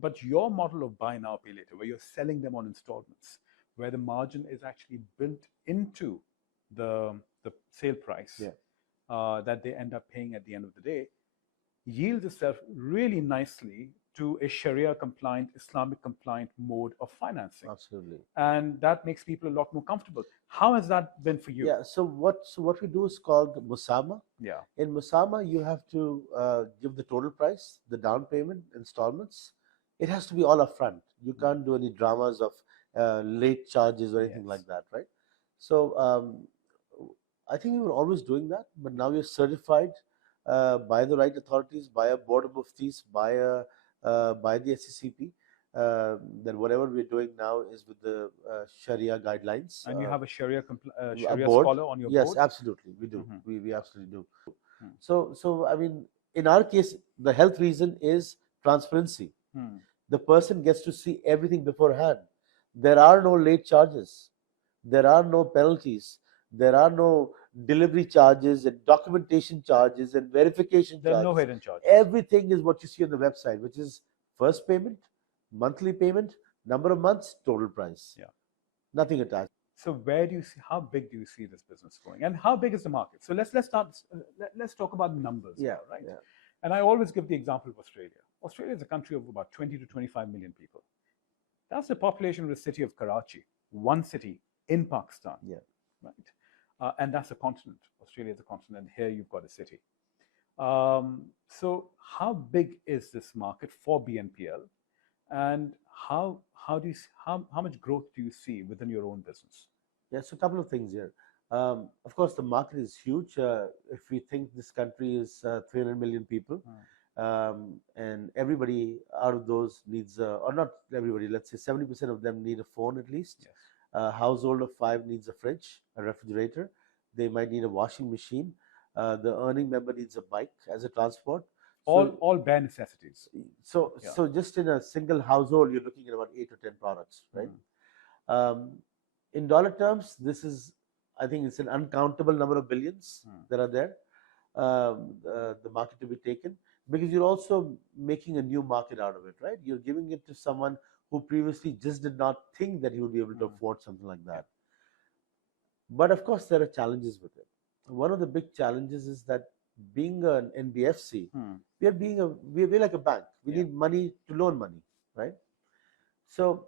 but your model of buy now, pay later, where you're selling them on installments, where the margin is actually built into the sale price that they end up paying at the end of the day, yields itself really nicely to a Sharia compliant, Islamic compliant mode of financing. Absolutely. And that makes people a lot more comfortable. How has that been for you? Yeah. So what we do is called Musama. Yeah. In Musama, you have to give the total price, the down payment, installments. It has to be all upfront. You can't do any dramas of late charges or anything Yes. like that, right? So I think we were always doing that, but now we're certified by the right authorities, by a board of muftis, by the SCCP. That whatever we're doing now is with the Sharia guidelines. And you have a A Sharia board, scholar on your yes, board? absolutely, we do. Hmm. We absolutely do. Hmm. So I mean, in our case, the health reason is transparency. Hmm. The person gets to see everything beforehand. There are no late charges. There are no penalties. There are no delivery charges and documentation charges and verification There are no charges. hidden charges. Everything is what you see on the website, which is first payment, monthly payment, number of months, total price. Yeah. Nothing attached. So where do you see, how big do you see this business going, and how big is the market? So let's start. Let's talk about the numbers Yeah, here, right? yeah. And I always give the example of Australia. Australia is a country of about 20 to 25 million people. That's the population of the city of Karachi, one city in Pakistan, Yeah. right? And that's a continent. Australia is a continent, and here you've got a city. So how big is this market for BNPL, and how do you how much growth do you see within your own business? Yeah, so a couple of things here. Of course, the market is huge. If we think this country is 300 million people, and everybody out of those needs, or not everybody, let's say 70% of them need a phone at least. Yes. A household of five needs a fridge, a refrigerator. They might need a washing machine. The earning member needs a bike as a transport. All bare necessities. Yeah. So just in a single household, you're looking at about 8 or 10 products, right? Um, in dollar terms, this is, I think it's an uncountable number of billions that are there, the market to be taken, because you're also making a new market out of it, right? You're giving it to someone who previously just did not think that he would be able to afford something like that. But of course, there are challenges with it. One of the big challenges is that being an NBFC, we're like a bank. We need money to loan money, right? So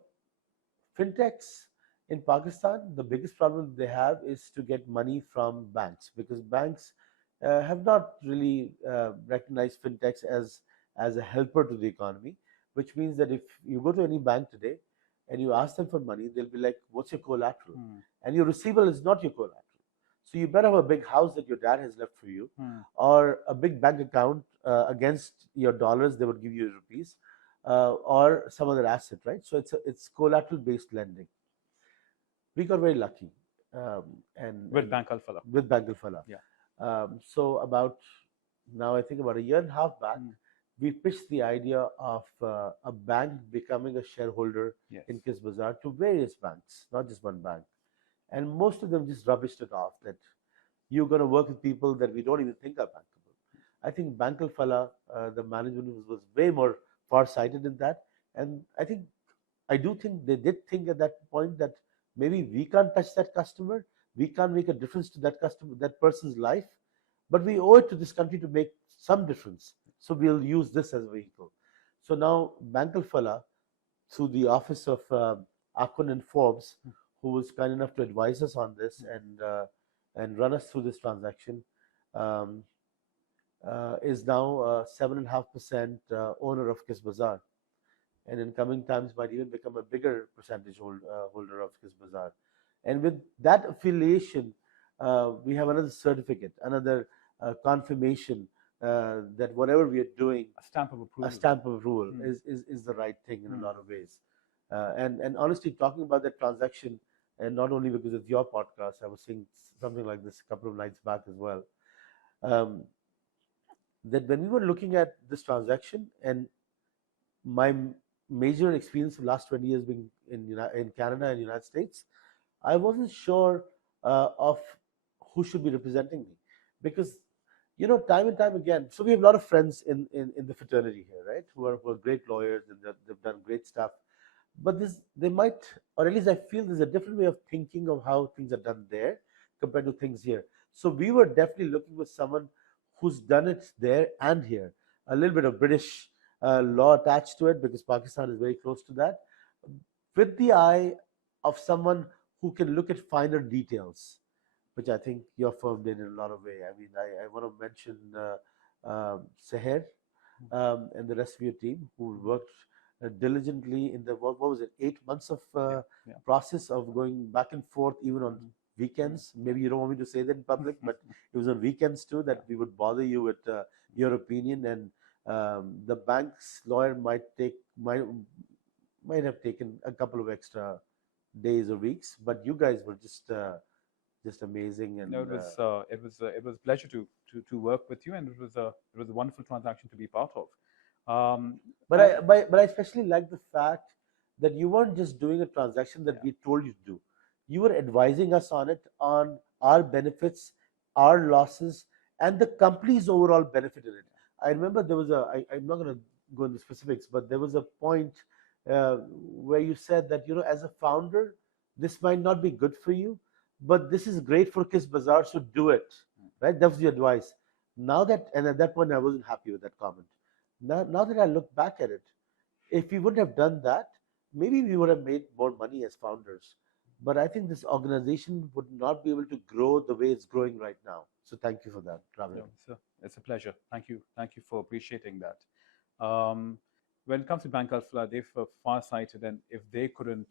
fintechs in Pakistan, the biggest problem they have is to get money from banks, because banks have not really recognized fintechs as a helper to the economy, which means that if you go to any bank today and you ask them for money, they'll be like, "What's your collateral?" And your receivable is not your collateral. So you better have a big house that your dad has left for you, or a big bank account against your dollars. They would give you rupees, or some other asset, right? So it's collateral based lending. We got very lucky, With Bank Al Falah. with Bank Al Falah. Yeah. So I think about a year and a half back, we pitched the idea of a bank becoming a shareholder in Kiss Bazaar to various banks, not just one bank. And most of them just rubbished it off that you're going to work with people that we don't even think are bankable. I think Bank Al Falah, the management was way more far-sighted in that. And I do think they did think at that point that maybe we can't touch that customer, we can't make a difference to that customer, that person's life, but we owe it to this country to make some difference. So we'll use this as a vehicle. So now Bank Al Falah, through the office of Akhund Forbes, who was kind enough to advise us on this and run us through this transaction, um, is now 7.5% owner of Kiss Bazaar, and in coming times might even become a bigger percentage holder of Kiss Bazaar. And with that affiliation, we have another certificate, another confirmation that whatever we are doing, a stamp of approval is the right thing in a lot of ways. And honestly, talking about that transaction, and not only because it's your podcast, I was saying something like this a couple of nights back as well. That when we were looking at this transaction, and my major experience of the last 20 years being in Canada and United States, I wasn't sure of who should be representing me, because time and time again. So we have a lot of friends in the fraternity here, right? Who are great lawyers, and they've done great stuff. But they might, or at least I feel there's a different way of thinking of how things are done there compared to things here. So we were definitely looking for someone who's done it there and here. A little bit of British law attached to it because Pakistan is very close to that, with the eye of someone who can look at finer details, which I think your firm did in a lot of way. I mean, I want to mention Seher and the rest of your team who worked diligently in the what was it, 8 months of Yeah, yeah. process of going back and forth even on weekends. Maybe you don't want me to say that in public, but it was on weekends too that we would bother you with your opinion, and the bank's lawyer might have taken a couple of extra days or weeks, but you guys were just amazing. No, And it was a pleasure to work with you, and it was a wonderful transaction to be part of. but And I especially like the fact that you weren't just doing a transaction that yeah, we told you to do. You were advising us on it, on our benefits, our losses, and the company's overall benefit in it. I remember there was I'm not going to go into specifics, but there was a point where you said that, as a founder, this might not be good for you, but this is great for Kiss Bazaar, so do it. Right? That was the advice. And at that point, I wasn't happy with that comment. Now that I look back at it, if we wouldn't have done that, maybe we would have made more money as founders. But I think this organization would not be able to grow the way it's growing right now. So thank you for that, Rabel. no, it's a pleasure. Thank you for appreciating that. When it comes to Bank Alpha, they're far-sighted, and if they couldn't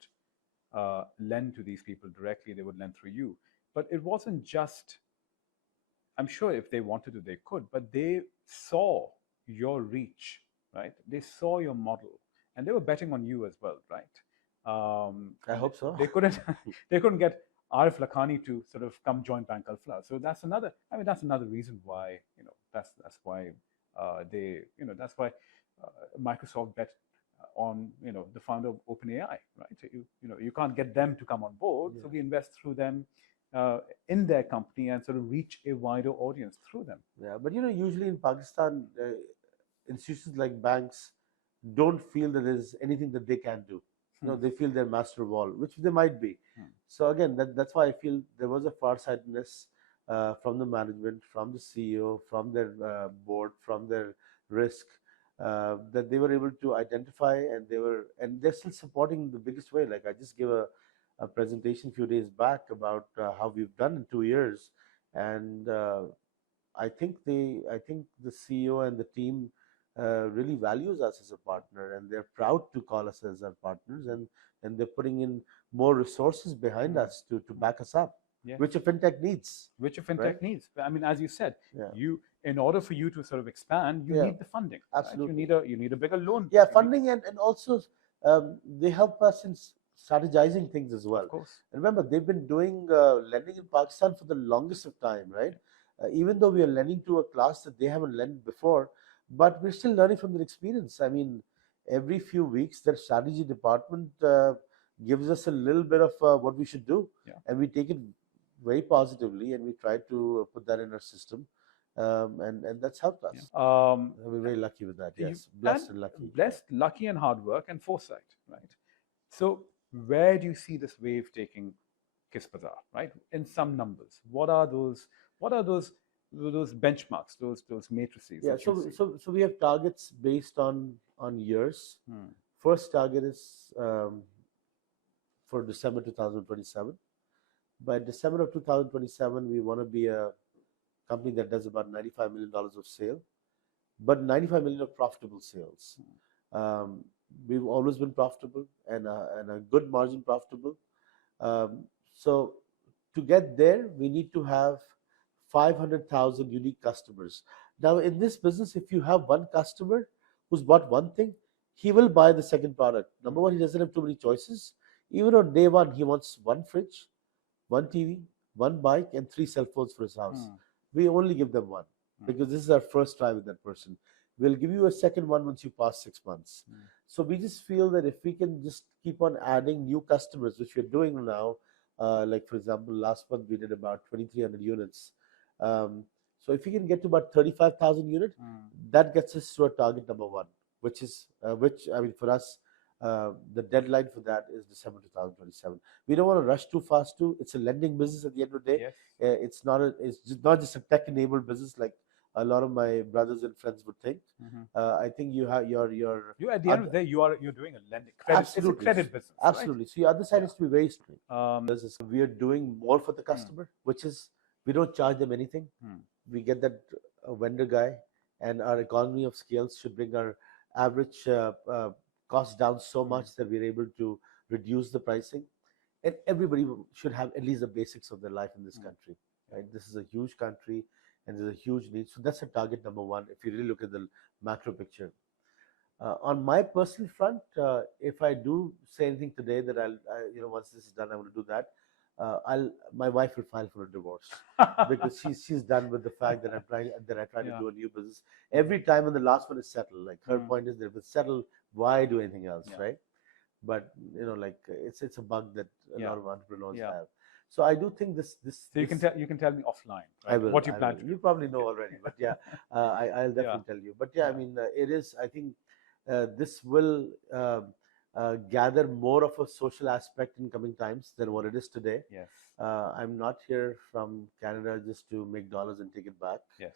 lend to these people directly, they would lend through you. But it wasn't just, I'm sure if they wanted to, they could, but they saw your reach, right? They saw your model, and they were betting on you as well, right? I hope so. They couldn't they couldn't get Arif Lakhani to sort of come join Bank Alpha. So that's another. I mean, that's another reason why that's why they that's why Microsoft bet on the founder of OpenAI, right? You can't get them to come on board, so we invest through them in their company and sort of reach a wider audience through them. Yeah, but usually in Pakistan, institutions like banks don't feel that there's anything that they can do. They feel they're master of all, which they might be. So again, that's why I feel there was a farsightedness from the management, from the CEO, from their board, from their risk, that they were able to identify, and they're still supporting the biggest way. Like I just gave a presentation a few days back about how we've done in 2 years, and I think the CEO and the team really values us as a partner, and they're proud to call us as our partners, and they're putting in more resources behind us to back us up, Yeah. which a fintech needs. Which a fintech Right? needs. I mean, as you said, Yeah. in order for you to sort of expand, you Yeah. need the funding. Right? Absolutely. You need a bigger loan. Yeah, You need, funding and also they help us in strategizing things as of well. course. Remember, they've been doing lending in Pakistan for the longest of time, right? Even though we are lending to a class that they haven't lent before, but we're still learning from their experience. I mean, every few weeks, their strategy department gives us a little bit of what we should do, Yeah. and we take it very positively, and we try to put that in our system, and that's helped Yeah. us. We're very lucky with that. Yes, And blessed and lucky. blessed, lucky, and hard work and foresight, right? So, where do you see this wave taking Kiss Bazaar, right? In some numbers, what are those? What are those benchmarks, those matrices Yeah, that you see? so we have targets based on years. Hmm. First target is for December 2027. By December of 2027, we want to be a company that does about $95 million of sale, but 95 million of profitable sales. Um, we've always been profitable and a good margin profitable. Um, so to get there, we need to have 500,000 unique customers. Now, in this business, if you have one customer who's bought one thing, he will buy the second product. Number one, he doesn't have too many choices. Even on day one, he wants one fridge, one TV, one bike, and three cell phones for his house. Hmm. We only give them one because this is our first try with that person. We'll give you a second one once you pass 6 months. So we just feel that if we can just keep on adding new customers, which we're doing now, like for example, last month we did about 2,300 units. Um, so if we can get to about 35,000 units, that gets us to our target number one, which I mean for us, the deadline for that is December 2027. We don't want to rush too fast too. It's a lending business at the end of the day. Yes. It's not just a tech-enabled business like a lot of my brothers and friends would think. I think you have your you at the end of the day, you're doing a lending credit. It's a absolutely, credit business, right? absolutely. So the other side Yeah. is to be very strict. We are doing more for the customer, which is we don't charge them anything. We get that vendor guy, and our economy of scales should bring our average cost down so much that we're able to reduce the pricing. And everybody should have at least the basics of their life in this country, right? This is a huge country, and there's a huge need. So that's a target number one. If you really look at the macro picture. On my personal front, if I do say anything today that once this is done, I want to do that. My wife will file for a divorce because she's done with the fact that I try to do a new business every time, when the last one is settled. Like her point is that if it's settled, why do anything else, right? But like it's a bug that a lot of entrepreneurs have. So I do think this. So you can tell me offline, right? I will. What you plan to do. You probably know already, but yeah, I'll definitely tell you. But yeah, I mean, it is. I think this will gather more of a social aspect in coming times than what it is today. Yes. I'm not here from Canada just to make dollars and take it back. Yes.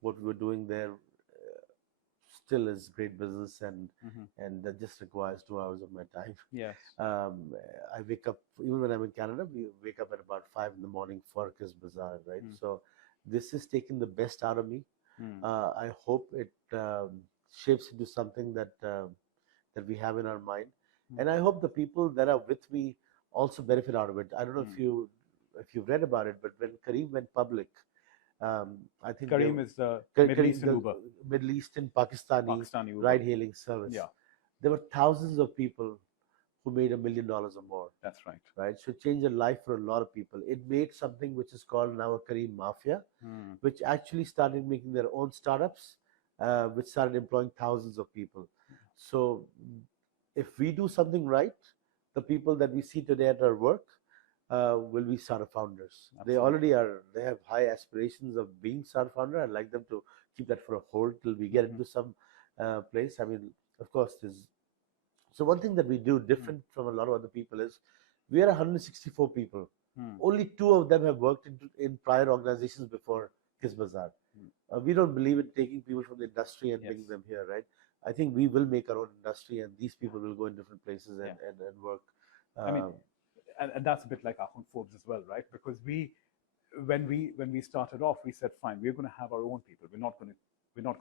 What we're doing there still is great business, and that just requires 2 hours of my time. Yes. I wake up, even when I'm in Canada, we wake up at about 5 in the morning for Kiss Bazaar, right? So this is taking the best out of me. I hope it shapes into something that we have in our mind, and I hope the people that are with me also benefit out of it. I don't know if you've read about it, but when Kareem went public, I think Kareem is the Middle Eastern Uber, Middle Eastern Pakistani ride-hailing service. Yeah. There were thousands of people who made $1 million or more. That's right. Right. So it changed a life for a lot of people. It made something which is called now a Kareem Mafia, which actually started making their own startups, which started employing thousands of people. So if we do something right, the people that we see today at our work will be startup founders. Absolutely. They already are. They have high aspirations of being startup founder. I'd like them to keep that for a hold till we get into some place. I mean, of course, there's. So one thing that we do different from a lot of other people is we are 164 people. Only 2 of them have worked in prior organizations before Kiss Bazaar. We don't believe in taking people from the industry and bringing them here, right? I think we will make our own industry, and these people will go in different places and work. I mean, and that's a bit like Akhund Forbes as well, right? Because when we started off, we said, fine, we're going to have our own people. We're not going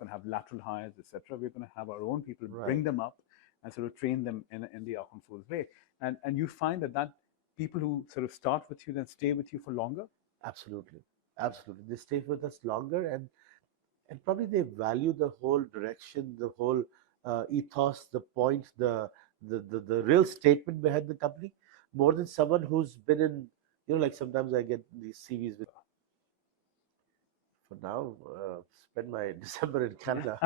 to have lateral hires, etc. We're going to have our own people, bring them up, and sort of train them in the Akhund Forbes way. And you find that people who sort of start with you then stay with you for longer. Absolutely. They stay with us longer, and probably they value the whole direction, the whole ethos, the point, the real statement behind the company, more than someone who's been in, like sometimes I get these CVs with. For now, spend my December in Canada.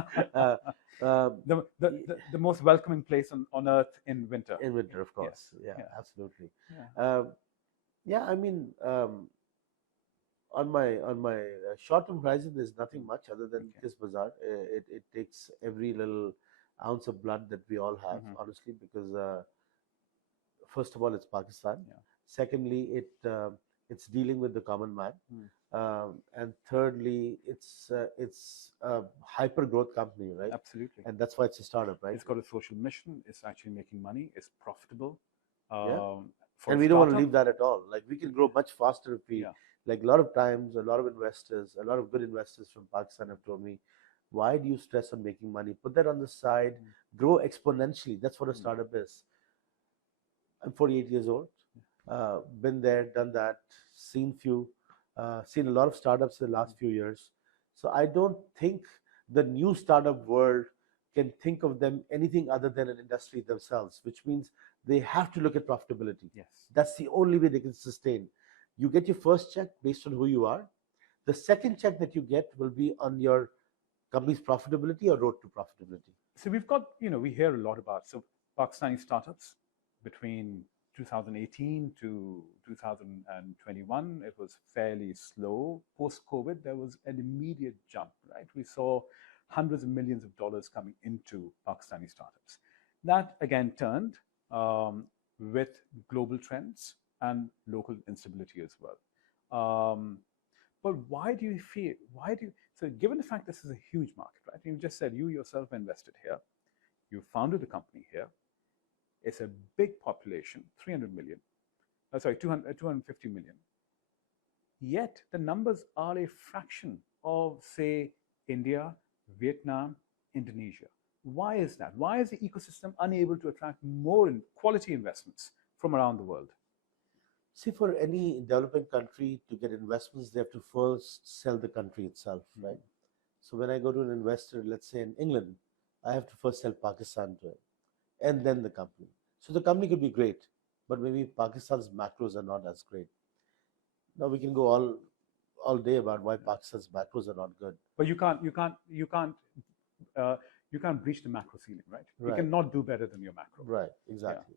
The most welcoming place on earth in winter. In winter, of course. Yes. Yeah, absolutely. Yeah. I mean, on my short-term horizon, there's nothing much other than Kiss Bazaar. It takes every little ounce of blood that we all have, honestly, because first of all, it's Pakistan. Secondly, it's dealing with the common man, and thirdly, it's a hyper growth company, right? Absolutely. And that's why it's a startup, right? It's got a social mission. It's actually making money. It's profitable. And we don't want to leave that at all. Like, we can grow much faster if we, like, a lot of times, a lot of good investors from Pakistan have told me, why do you stress on making money? Put that on the side, grow exponentially. That's what a startup is. I'm 48 years old. Been there, done that, seen a lot of startups in the last few years. So I don't think the new startup world can think of them anything other than an industry themselves, which means they have to look at profitability. Yes. That's the only way they can sustain. You get your first check based on who you are. The second check that you get will be on your company's profitability or road to profitability. So we've got, we hear a lot about Pakistani startups between 2018 to 2021. It was fairly slow. Post-COVID, there was an immediate jump, right? We saw hundreds of millions of dollars coming into Pakistani startups. That again turned with global trends and local instability as well. But why do you feel? Why do you? So, given the fact this is a huge market, right? You just said you yourself invested here. You founded the company here. It's a big population, 300 million. Sorry, 250 million. Yet the numbers are a fraction of, say, India, Vietnam, Indonesia. Why is that? Why is the ecosystem unable to attract more quality investments from around the world? See, for any developing country to get investments, they have to first sell the country itself, right? So when I go to an investor, let's say in England, I have to first sell Pakistan to it, and then the company. So the company could be great, but maybe Pakistan's macros are not as great. Now we can go all day about why Pakistan's macros are not good. But uh, you can't breach the macro ceiling, right? You Right, cannot do better than your macro. right, Yeah. exactly.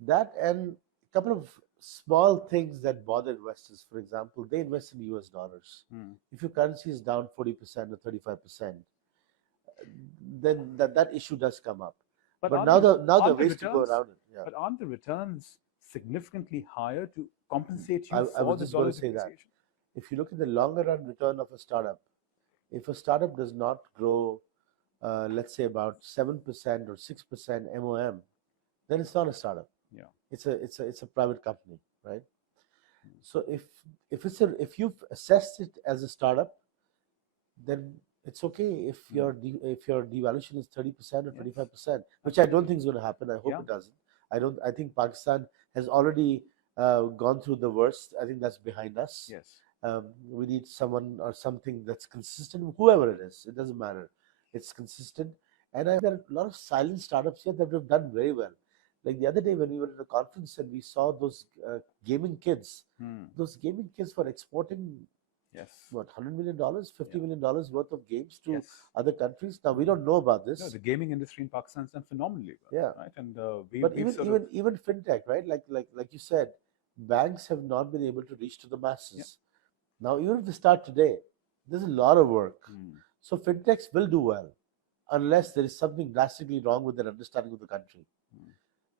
That and a couple of small things that bother investors. For example, they invest in US dollars. If your currency is down 40% or 35%, then that issue does come up. But But now there are aren't the ways to go returns? around it. Yeah. But aren't the returns significantly higher to compensate I, you I for was the just going dollar to say that. depreciation? If you look at the longer run return of a startup, if a startup does not grow, let's say about 7% or 6% MOM, then it's not a startup. Yeah. It's a private company, right? So if you've assessed it as a startup, then it's okay if your devaluation is 30% or Yes. 25%, which I don't think is going to happen. I hope Yeah. it doesn't. I think Pakistan has already gone through the worst. I think that's behind us. Yes. We need someone or something that's consistent, whoever it is. It doesn't matter. It's consistent. And I there are a lot of silent startups here that have done very well. Like the other day when we were at a conference and we saw those gaming kids, those gaming kids were exporting Yes. what, $100 million, $50 million worth of games to Yes. other countries. Now we don't know about No, this. the gaming industry in Pakistan has done phenomenally well, Yeah, right? And but we've sort of even fintech, right? Like you said, banks have not been able to reach to the masses. Now even if they start today, there's a lot of work. So fintechs will do well unless there is something drastically wrong with their understanding of the country.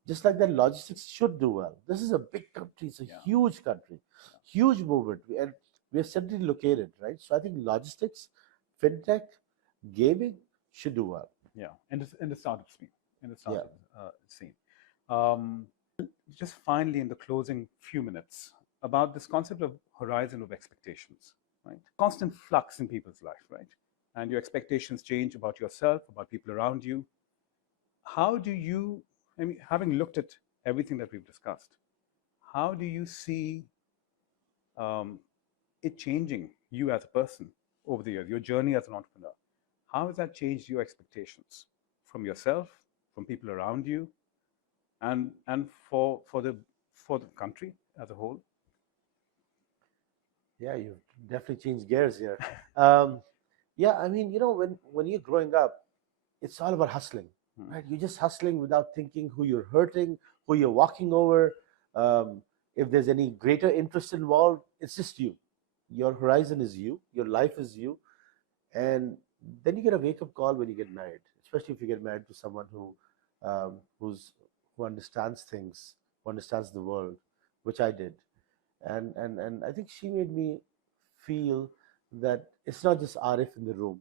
Just like that, logistics should do well. This is a big country. It's a huge country, huge movement, and we are centrally located, right? So I think logistics, fintech, gaming should do well. Yeah, in the startup scene, in the Yeah. startup scene. Um, just finally, in the closing few minutes, about this concept of horizon of expectations, right? Constant flux in people's life, right? And your expectations change about yourself, about people around you. How do you, I mean, having looked at everything that we've discussed, how do you see um, it changing you as a person over the years, your journey as an entrepreneur? How has that changed your expectations from yourself, from people around you, and for the country as a whole? Yeah, you've definitely changed gears here. Yeah, I mean, when you're growing up, it's all about hustling, right? You're just hustling without thinking who you're hurting, who you're walking over. Um, if there's any greater interest involved, it's just you. Your horizon is you. Your life is you. And then you get a wake up call when you get married, especially if you get married to someone who understands things, who understands the world, which I did. And I think she made me feel that it's not just Arif in the room.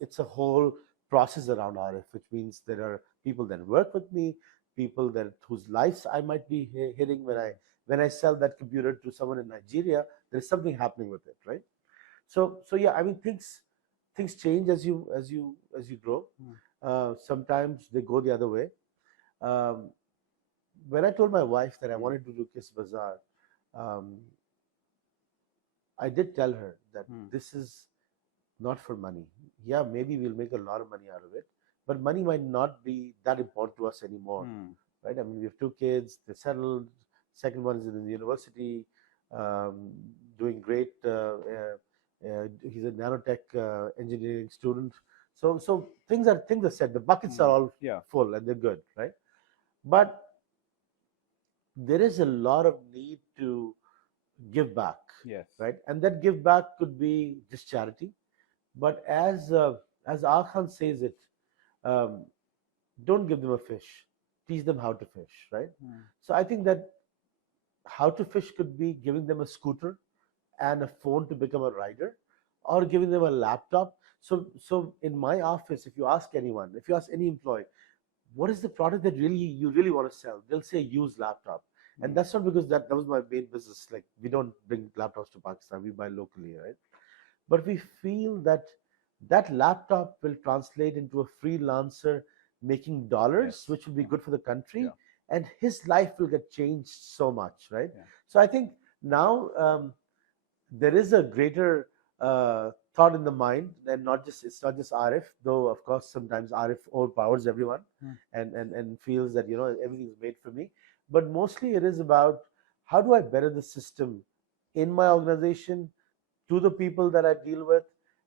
It's a whole process around Arif, which means there are people that work with me, people that whose lives I might be hitting when I sell that computer to someone in Nigeria. There's something happening with it, right? So yeah, I mean things change as you grow. Sometimes they go the other way. Um, when I told my wife that I wanted to do Kiss Bazaar, um, I did tell her that this is not for money. Yeah, maybe we'll make a lot of money out of it, but money might not be that important to us anymore, right? I mean, we have two kids, they're settled. Second one is in the university, um, doing great. He's a nanotech engineering student. So things are set. The buckets are all full and they're good, right? But there is a lot of need to give back, Yes. right? And that give back could be just charity, but as Akhund says it, um, don't give them a fish, teach them how to fish, right? So I think that how to fish could be giving them a scooter and a phone to become a rider, or giving them a laptop. So in my office, if you ask anyone, if you ask any employee, what is the product that you really want to sell? They'll say used laptop. And Mm. that's not because that was my main business. Like, we don't bring laptops to Pakistan, we buy locally, right? But we feel that that laptop will translate into a freelancer making dollars, Yes. which will be Yeah. good for the country, Yeah. and his life will get changed so much, right? Yeah. So I think now, there is a greater thought in the mind, and not just it's not just Arif, though of course sometimes Arif overpowers everyone, Mm. and feels that everything's made for me. But mostly it is about, how do I better the system in my organization, to the people that I deal with,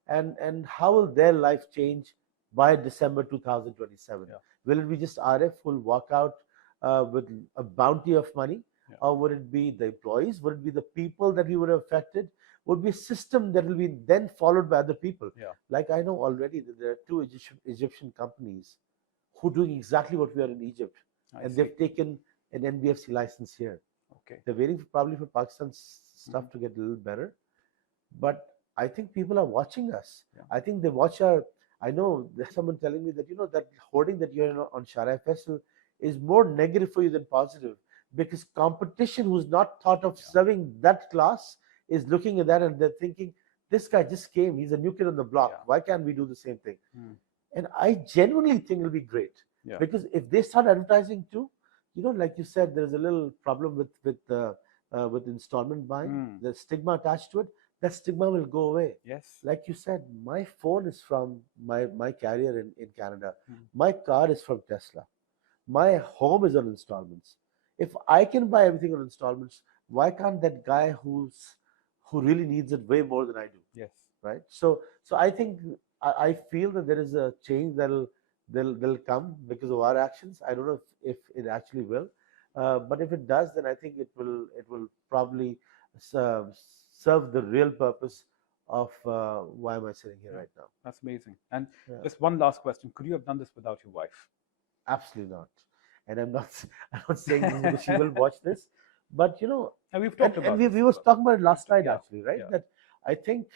and how will their life change by December 2027? Yeah. Will it be just Arif who will walk out with a bounty of money, Yeah. or would it be the employees? Would it be the people that we would have affected? Would be a system that will be then followed by other people? Yeah. Like, I know already that there are two Egyptian companies who are doing exactly what we are in Egypt, I and see. they've taken an NBFC license here. Okay. They're waiting probably for Pakistan's Mm. stuff to get a little better, but I think people are watching us. Yeah. I think they watch our. I know there's someone telling me that that hoarding that you're on Sharai Festival is more negative for you than positive, because competition who's not thought of Yeah. serving that class is looking at that and they're thinking, this guy just came. He's a new kid on the block. Yeah. Why can't we do the same thing? Mm. And I genuinely think it'll be great, Yeah. because if they start advertising too, like you said, there's a little problem with installment buying. Mm. There's stigma attached to it. That stigma will go away. Yes. Like you said, my phone is from my carrier in Canada. Mm. My car is from Tesla. My home is on installments. If I can buy everything on installments, why can't that guy who really needs it way more than I do? Yes. Right? So I think, I feel that there is a change that'll come because of our actions. I don't know if it actually will, but if it does, then I think it will probably serve serve the real purpose of why am I sitting here Yeah. right now. That's amazing. And Yeah, just one last question: could you have done this without your wife? absolutely not. And I'm not I'm not saying this because she will watch this, but And we've and talked and about we, this we as was well. talking about it last night, Yeah. actually, right? Yeah. That I think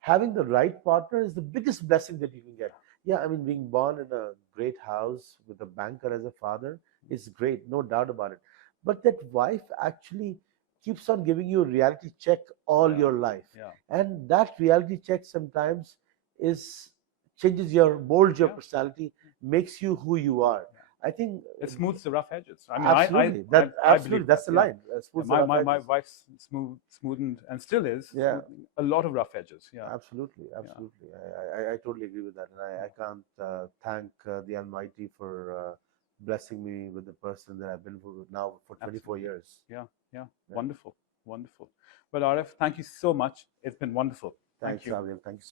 having the right partner is the biggest blessing that you can get. Yeah, I mean, being born in a great house with a banker as a father is great, no doubt about it. But that wife actually keeps on giving you a reality check all Yeah. your life, Yeah. and that reality check sometimes is changes molds your Yeah. personality, makes you who you are. Yeah. I think, It smooths the rough edges. I mean, absolutely, I absolutely, believe that. that's the Yeah. line. Yeah, Smooths the rough my edges. wife's smoothened and still is Yeah. smoothing a lot of rough edges. Yeah. Absolutely, Yeah. absolutely. I totally agree with that, and I can't thank the Almighty for blessing me with the person that I've been with now for 24 Absolutely. years. Yeah. Yeah. Yeah. Wonderful. Wonderful. Well, Arif, thank you so much. It's been wonderful. Thank Thanks, you. Abil. Thank you so